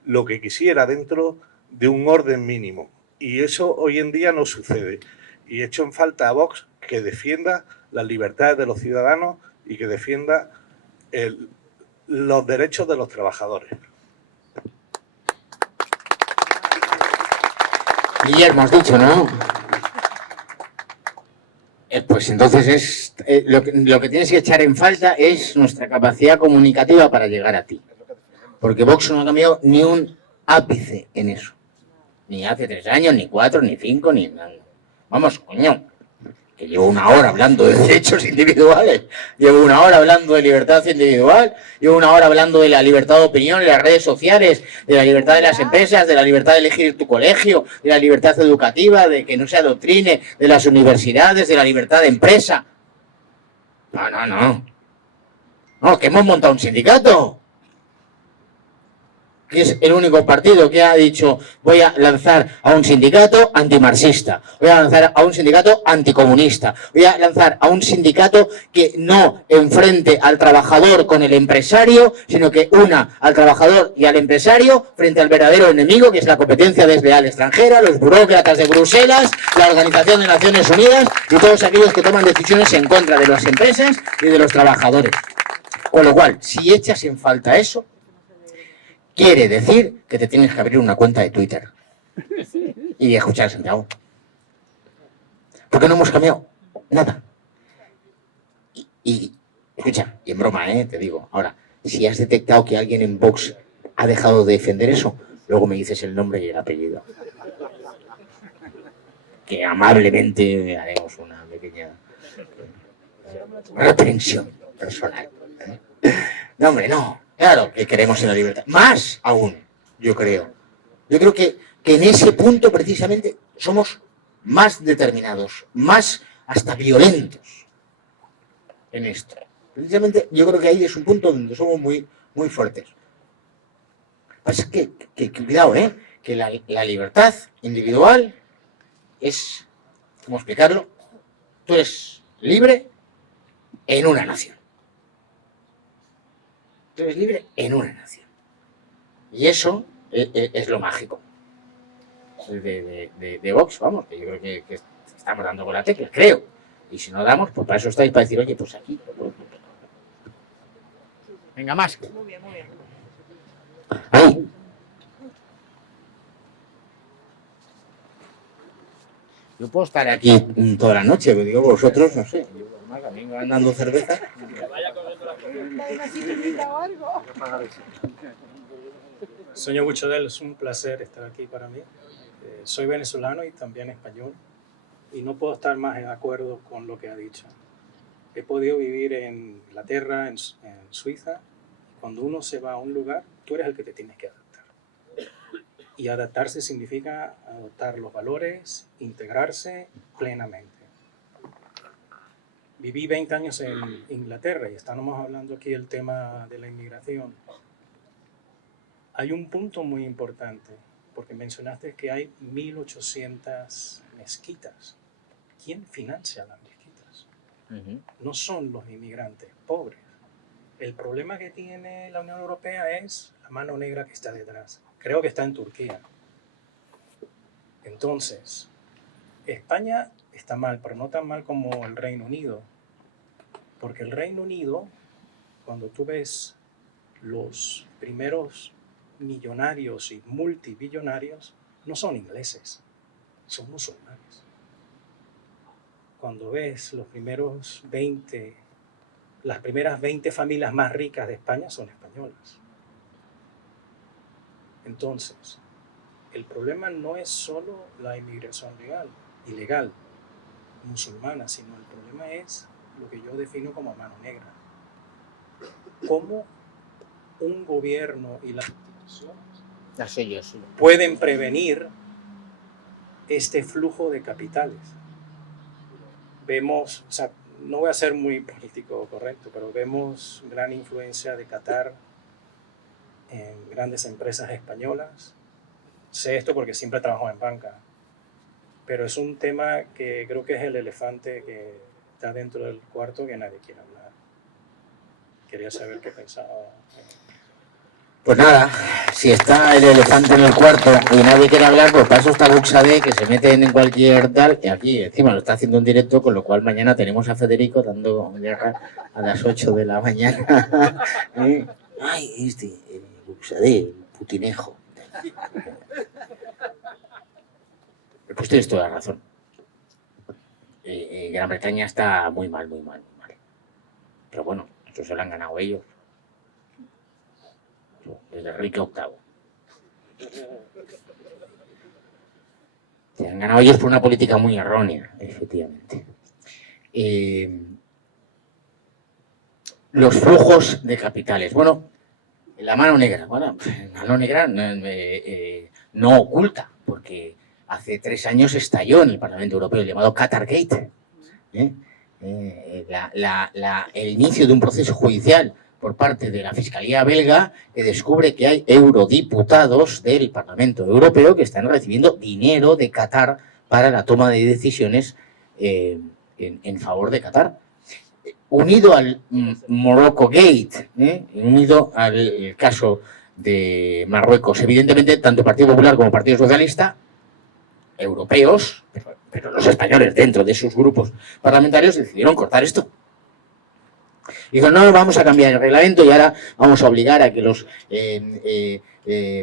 lo que quisiera dentro de un orden mínimo. Y eso hoy en día no sucede. Y echo en falta a Vox que defienda las libertades de los ciudadanos y que defienda los derechos de los trabajadores. Guillermo, has dicho, ¿no? Pues entonces lo que tienes que echar en falta es nuestra capacidad comunicativa para llegar a ti. Porque Vox no ha cambiado ni un ápice en eso. Ni hace 3 años, ni 4, ni 5, ni nada. Vamos, coño, que llevo 1 hora hablando de derechos individuales, llevo 1 hora hablando de libertad individual, llevo 1 hora hablando de la libertad de opinión en las redes sociales, de la libertad de las empresas, de la libertad de elegir tu colegio, de la libertad educativa, de que no se adoctrine, de las universidades, de la libertad de empresa. No. No, que hemos montado un sindicato. Que es el único partido que ha dicho voy a lanzar a un sindicato antimarxista, voy a lanzar a un sindicato anticomunista, voy a lanzar a un sindicato que no enfrente al trabajador con el empresario, sino que una al trabajador y al empresario frente al verdadero enemigo, que es la competencia desleal extranjera, los burócratas de Bruselas, la Organización de Naciones Unidas y todos aquellos que toman decisiones en contra de las empresas y de los trabajadores. Con lo cual, si echas en falta eso, quiere decir que te tienes que abrir una cuenta de Twitter y escuchar a Santiago. Porque no hemos cambiado nada. Y escucha, y en broma, te digo, ahora, si has detectado que alguien en Vox ha dejado de defender eso, luego me dices el nombre y el apellido. Que amablemente haremos una pequeña reprensión personal. No, hombre, no. Claro que creemos en la libertad. Más aún, yo creo. Yo creo que en ese punto precisamente somos más determinados, más hasta violentos en esto. Precisamente yo creo que ahí es un punto donde somos muy, muy fuertes. Pasa que cuidado, que la libertad individual es, ¿cómo explicarlo? Tú eres libre en una nación. Tú eres libre en una nación. Y eso es lo mágico de Vox, vamos, que yo creo que estamos dando con la tecla, creo. Y si no damos, pues para eso estáis, para decir, oye, pues aquí. Venga, más. Muy bien, muy bien. Ahí. Yo puedo estar aquí toda la noche, pero digo, vosotros, no sé. A mí me van dando cerveza. Señor Buchodel, es un placer estar aquí para mí. Soy venezolano y también español y no puedo estar más de acuerdo con lo que ha dicho. He podido vivir en Inglaterra, en Suiza. Cuando uno se va a un lugar, tú eres el que te tienes que adaptar. Y adaptarse significa adoptar los valores, integrarse plenamente. Viví 20 años en Inglaterra y estamos hablando aquí del tema de la inmigración. Hay un punto muy importante, porque mencionaste que hay 1.800 mezquitas. ¿Quién financia las mezquitas? No son los inmigrantes pobres. El problema que tiene la Unión Europea es la mano negra que está detrás. Creo que está en Turquía. Entonces, España está mal, pero no tan mal como el Reino Unido. Porque el Reino Unido, cuando tú ves los primeros millonarios y multibillonarios no son ingleses, son musulmanes. Cuando ves las primeras 20 familias más ricas de España son españolas. Entonces, el problema no es solo la inmigración ilegal, musulmana, sino el problema es lo que yo defino como mano negra. ¿Cómo un gobierno y las instituciones pueden prevenir este flujo de capitales? Vemos, o sea, no voy a ser muy político correcto, pero vemos gran influencia de Qatar en grandes empresas españolas. Sé esto porque siempre trabajo en banca, pero es un tema que creo que es el elefante que está dentro del cuarto que nadie quiere hablar. Quería saber qué pensaba. Pues nada, si está el elefante en el cuarto y nadie quiere hablar, pues para eso está Buxade, que se meten en cualquier tal, y aquí encima lo está haciendo en directo, con lo cual mañana tenemos a Federico dando guerra a las 8 de la mañana. Ay, Buxade, el putinejo. Pues tienes toda la razón. Gran Bretaña está muy mal. Pero bueno, eso se lo han ganado ellos. Desde Enrique VIII. Se han ganado ellos por una política muy errónea, efectivamente. Los flujos de capitales. Bueno, la mano negra. Bueno, la mano negra no oculta, porque hace 3 años estalló en el Parlamento Europeo el llamado Qatargate. El inicio de un proceso judicial por parte de la Fiscalía belga, que descubre que hay eurodiputados del Parlamento Europeo que están recibiendo dinero de Qatar para la toma de decisiones en favor de Qatar. Unido al Morocco Gate, unido al caso de Marruecos. Evidentemente, tanto el Partido Popular como el Partido Socialista, europeos, pero los españoles dentro de sus grupos parlamentarios decidieron cortar esto. Dijo, no, vamos a cambiar el reglamento y ahora vamos a obligar a que los,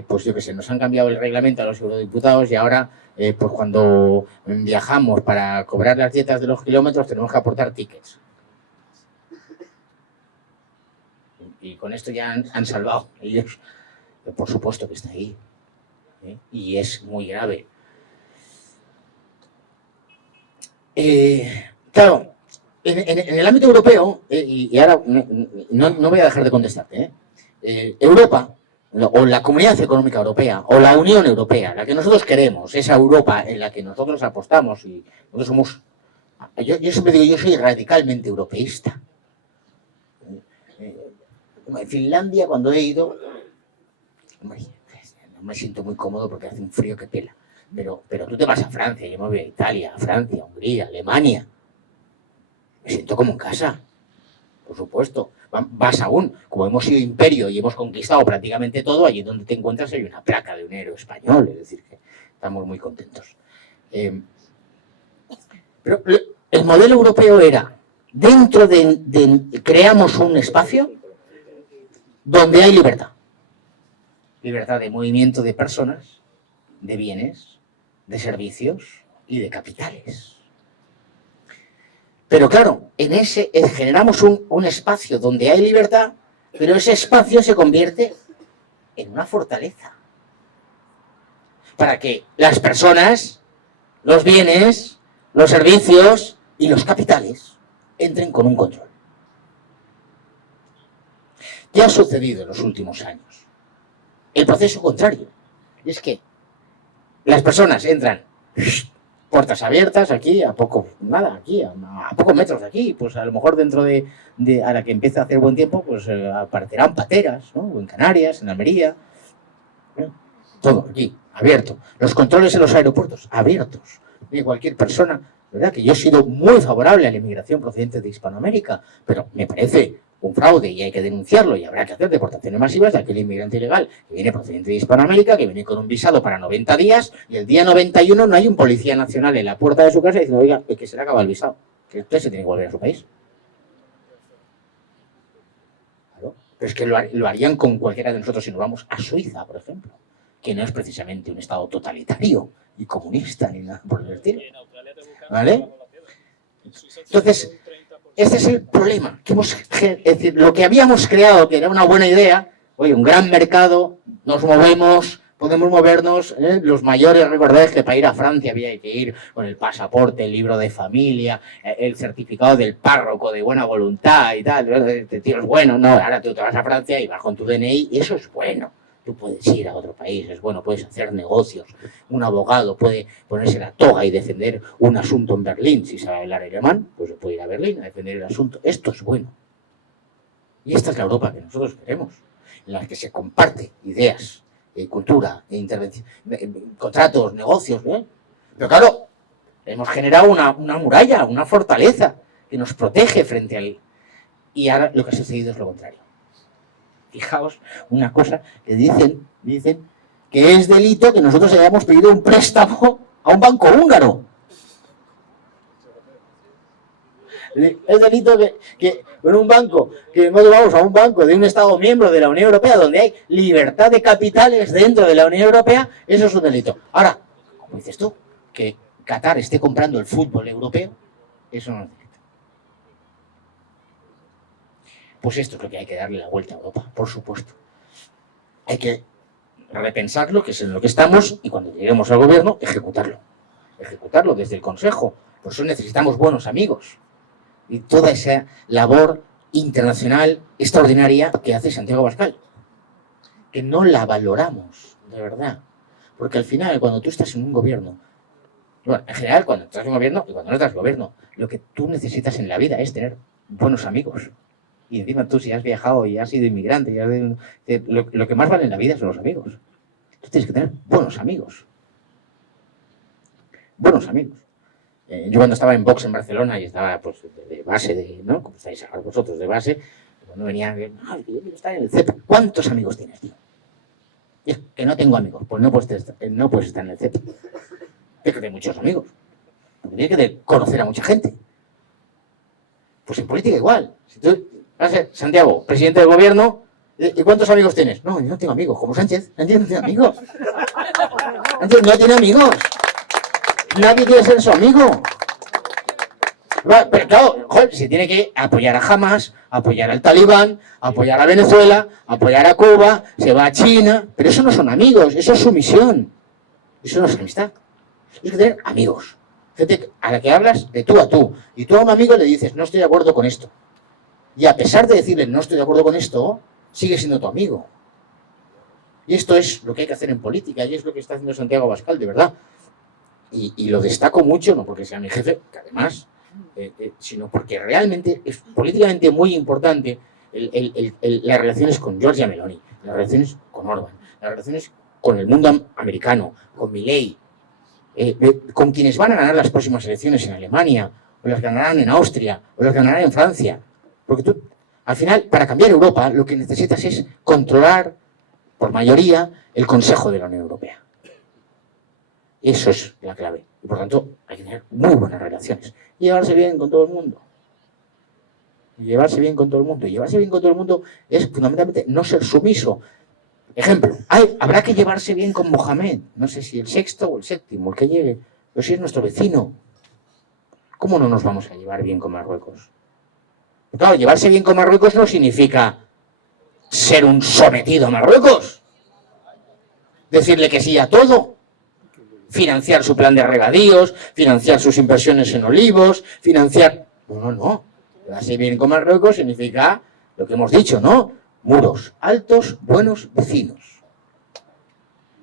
pues yo qué sé, nos han cambiado el reglamento a los eurodiputados y ahora, pues cuando viajamos para cobrar las dietas de los kilómetros tenemos que aportar tickets. Y con esto ya han salvado ellos, por supuesto que está ahí. Y es muy grave. Claro, en el ámbito europeo, y ahora no voy a dejar de contestarte, Europa, o la Comunidad Económica Europea, o la Unión Europea, la que nosotros queremos, esa Europa en la que nosotros apostamos, y nosotros somos, yo siempre digo, yo soy radicalmente europeísta. En Finlandia, cuando he ido, no me siento muy cómodo porque hace un frío que pela, pero tú te vas a Francia, yo me voy a Italia, a Francia, Hungría, Alemania. Me siento como en casa, por supuesto. Vas aún, como hemos sido imperio y hemos conquistado prácticamente todo, allí donde te encuentras hay una placa de un héroe español, es decir, que estamos muy contentos. Pero el modelo europeo era, dentro creamos un espacio donde hay libertad. Libertad de movimiento de personas, de bienes, de servicios y de capitales. Pero claro, en ese generamos un espacio donde hay libertad, pero ese espacio se convierte en una fortaleza. Para que las personas, los bienes, los servicios y los capitales entren con un control. ¿Qué ha sucedido en los últimos años? El proceso contrario. Es que las personas entran puertas abiertas aquí, a pocos metros de aquí, pues a lo mejor dentro a la que empiece a hacer buen tiempo, pues aparecerán pateras, ¿no? O en Canarias, en Almería, ¿no? Todo aquí, abierto. Los controles en los aeropuertos, abiertos. Y cualquier persona, ¿verdad? Que yo he sido muy favorable a la inmigración procedente de Hispanoamérica, pero me parece un fraude y hay que denunciarlo y habrá que hacer deportaciones masivas de aquel inmigrante ilegal que viene procedente de Hispanoamérica, que viene con un visado para 90 días y el día 91 no hay un policía nacional en la puerta de su casa diciendo, oiga, que se le acaba el visado, que usted se tiene que volver a su país. Claro. Pero es que lo harían con cualquiera de nosotros si nos vamos a Suiza, por ejemplo, que no es precisamente un estado totalitario y comunista ni nada por el estilo. ¿Vale? Entonces, este es el problema. Es decir, lo que habíamos creado, que era una buena idea, oye, un gran mercado, nos movemos, podemos movernos, los mayores, recordáis que para ir a Francia había que ir con el pasaporte, el libro de familia, el certificado del párroco de buena voluntad y tal, este tío es bueno, no, ahora tú te vas a Francia y vas con tu DNI y eso es bueno. Tú puedes ir a otro país, es bueno, puedes hacer negocios. Un abogado puede ponerse la toga y defender un asunto en Berlín. Si sabe hablar alemán, pues puede ir a Berlín a defender el asunto. Esto es bueno. Y esta es la Europa que nosotros queremos, en la que se comparte ideas, cultura, intervención, contratos, negocios. Pero claro, hemos generado una muralla, una fortaleza que nos protege frente al... Y ahora lo que ha sucedido es lo contrario. Fijaos una cosa que dicen que es delito que nosotros hayamos pedido un préstamo a un banco húngaro. Es delito que en un banco, que no vamos a un banco de un Estado miembro de la Unión Europea donde hay libertad de capitales dentro de la Unión Europea, eso es un delito. Ahora, como dices tú, que Qatar esté comprando el fútbol europeo, eso no es delito. Pues esto es lo que hay que darle la vuelta a Europa, por supuesto. Hay que repensarlo, que es en lo que estamos, y cuando lleguemos al gobierno, ejecutarlo. Ejecutarlo desde el Consejo. Por eso necesitamos buenos amigos. Y toda esa labor internacional extraordinaria que hace Santiago Abascal. Que no la valoramos, de verdad. Porque al final, cuando tú estás en un gobierno, bueno, en general, cuando estás en un gobierno y cuando no estás en gobierno, lo que tú necesitas en la vida es tener buenos amigos. Y encima tú, si has viajado y has sido inmigrante, lo que más vale en la vida son los amigos. Tú tienes que tener buenos amigos. Buenos amigos. Yo cuando estaba en Vox en Barcelona y estaba pues de base, ¿no? Como estáis ahora vosotros de base, cuando venía, yo quiero estar en el CEP. ¿Cuántos amigos tienes, tío? Y es que no tengo amigos. Pues no puedes estar en el CEP. Tienes que tener muchos amigos. Porque tienes que conocer a mucha gente. Pues en política igual. Si tú vas a ser Santiago, presidente del gobierno, ¿y cuántos amigos tienes? No, yo no tengo amigos. Como Sánchez. Sánchez no tiene amigos. Sánchez no tiene amigos. Nadie quiere ser su amigo. Pero claro, joder, se tiene que apoyar a Hamas, apoyar al Talibán, apoyar a Venezuela, apoyar a Cuba, se va a China. Pero eso no son amigos, eso es sumisión. Eso no es amistad. Hay que tener amigos. Gente a la que hablas de tú a tú. Y tú a un amigo le dices, no estoy de acuerdo con esto. Y a pesar de decirle, no estoy de acuerdo con esto, sigue siendo tu amigo. Y esto es lo que hay que hacer en política. Y es lo que está haciendo Santiago Abascal, de verdad. Y lo destaco mucho, no porque sea mi jefe, que además, sino porque realmente es políticamente muy importante las relaciones con Giorgia Meloni, las relaciones con Orbán, las relaciones con el mundo americano, con Milei, con quienes van a ganar las próximas elecciones en Alemania, o las ganarán en Austria, o las ganarán en Francia. Porque tú, al final, para cambiar Europa, lo que necesitas es controlar, por mayoría, el Consejo de la Unión Europea. Eso es la clave. Y por tanto, hay que tener muy buenas relaciones. Y llevarse bien con todo el mundo. Y llevarse bien con todo el mundo. Y llevarse bien con todo el mundo es fundamentalmente no ser sumiso. Ejemplo, habrá que llevarse bien con Mohamed. No sé si el sexto o el séptimo, el que llegue. Pero si es nuestro vecino. ¿Cómo no nos vamos a llevar bien con Marruecos? Pero claro, llevarse bien con Marruecos no significa ser un sometido a Marruecos. Decirle que sí a todo. Financiar su plan de regadíos, financiar sus inversiones en olivos, financiar... No. Llevarse bien con Marruecos significa lo que hemos dicho, ¿no? Muros altos, buenos vecinos.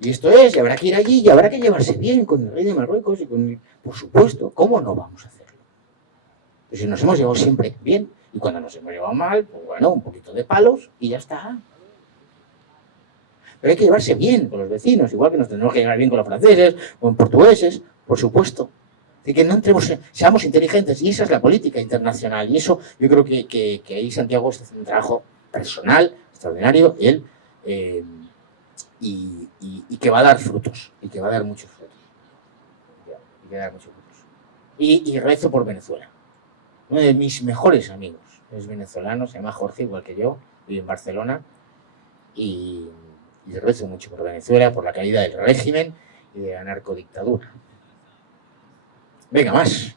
Y esto es, y habrá que ir allí y habrá que llevarse bien con el rey de Marruecos y con... Por supuesto, ¿cómo no vamos a hacerlo? Pues si nos hemos llevado siempre bien y cuando nos hemos llevado mal, pues bueno, un poquito de palos y ya está. Pero hay que llevarse bien con los vecinos, igual que nos tenemos que llevar bien con los franceses, con portugueses, por supuesto. Así que no entremos, seamos inteligentes, y esa es la política internacional. Y eso yo creo que ahí Santiago está haciendo un trabajo personal, extraordinario, él, y que va a dar frutos, y que va a dar muchos frutos. Y rezo por Venezuela. Uno de mis mejores amigos es venezolano, se llama Jorge, igual que yo, vive en Barcelona, y rezo mucho por Venezuela, por la caída del régimen y de la narcodictadura. Venga, más.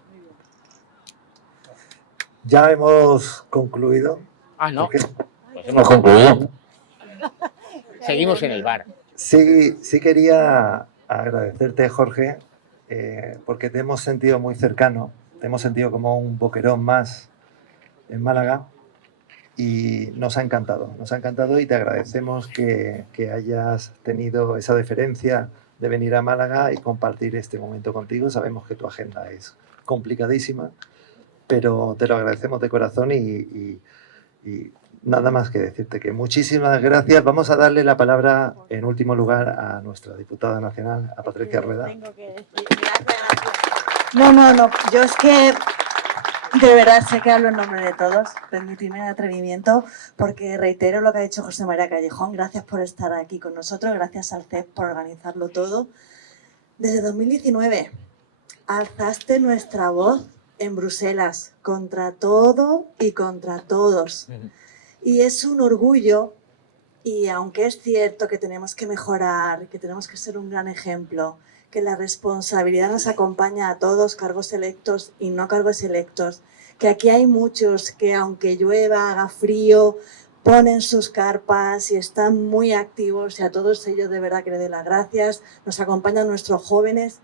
Ya hemos concluido. Ah, no. Porque Pues hemos concluido. Seguimos en el bar. sí quería agradecerte, Jorge, porque te hemos sentido muy cercano, te hemos sentido como un boquerón más en Málaga y nos ha encantado y te agradecemos que hayas tenido esa deferencia de venir a Málaga y compartir este momento contigo. Sabemos que tu agenda es complicadísima, pero te lo agradecemos de corazón y nada más que decirte que muchísimas gracias. Vamos a darle la palabra en último lugar a nuestra diputada nacional, a Patricia Rueda. Tengo que decir, gracias. No, yo es que de verdad sé que hablo en nombre de todos, permitidme el atrevimiento, porque reitero lo que ha dicho José María Callejón, gracias por estar aquí con nosotros, gracias al CEP por organizarlo todo. Desde 2019 alzaste nuestra voz en Bruselas contra todo y contra todos. Y es un orgullo, y aunque es cierto que tenemos que mejorar, que tenemos que ser un gran ejemplo, que la responsabilidad nos acompaña a todos, cargos electos y no cargos electos, que aquí hay muchos que aunque llueva, haga frío, ponen sus carpas y están muy activos, y a todos ellos de verdad que les doy las gracias, nos acompañan nuestros jóvenes,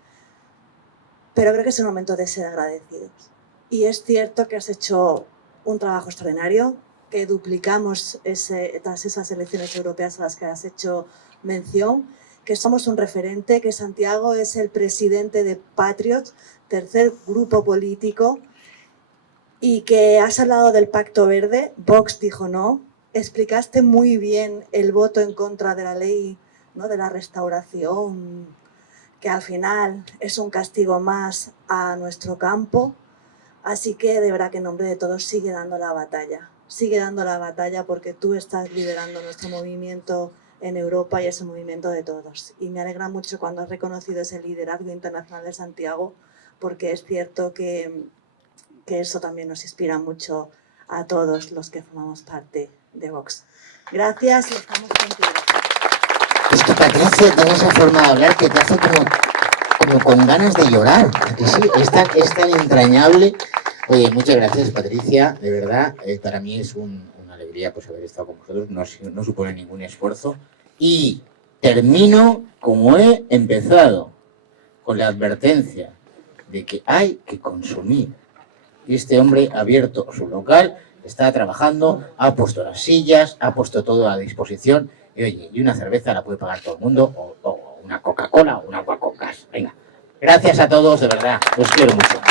pero creo que es el momento de ser agradecidos. Y es cierto que has hecho un trabajo extraordinario, que duplicamos tras esas elecciones europeas a las que has hecho mención, que somos un referente, que Santiago es el presidente de Patriots, tercer grupo político, y que has hablado del Pacto Verde, Vox dijo no, explicaste muy bien el voto en contra de la ley, ¿no?, de la restauración, que al final es un castigo más a nuestro campo, así que de verdad que en nombre de todos sigue dando la batalla porque tú estás liderando nuestro movimiento en Europa y es el movimiento de todos. Y me alegra mucho cuando has reconocido ese liderazgo internacional de Santiago, porque es cierto que eso también nos inspira mucho a todos los que formamos parte de Vox. Gracias y estamos contigo. Es que Patricia tiene esa forma de hablar que te hace como con ganas de llorar. Que sí, es tan entrañable. Oye, muchas gracias, Patricia, de verdad, para mí es una alegría pues haber estado con vosotros, no supone ningún esfuerzo. Y termino como he empezado, con la advertencia de que hay que consumir. Y este hombre ha abierto su local, está trabajando, ha puesto las sillas, ha puesto todo a disposición, y oye, y una cerveza la puede pagar todo el mundo, o una Coca-Cola o una agua con gas. Venga, gracias a todos, de verdad, los quiero mucho.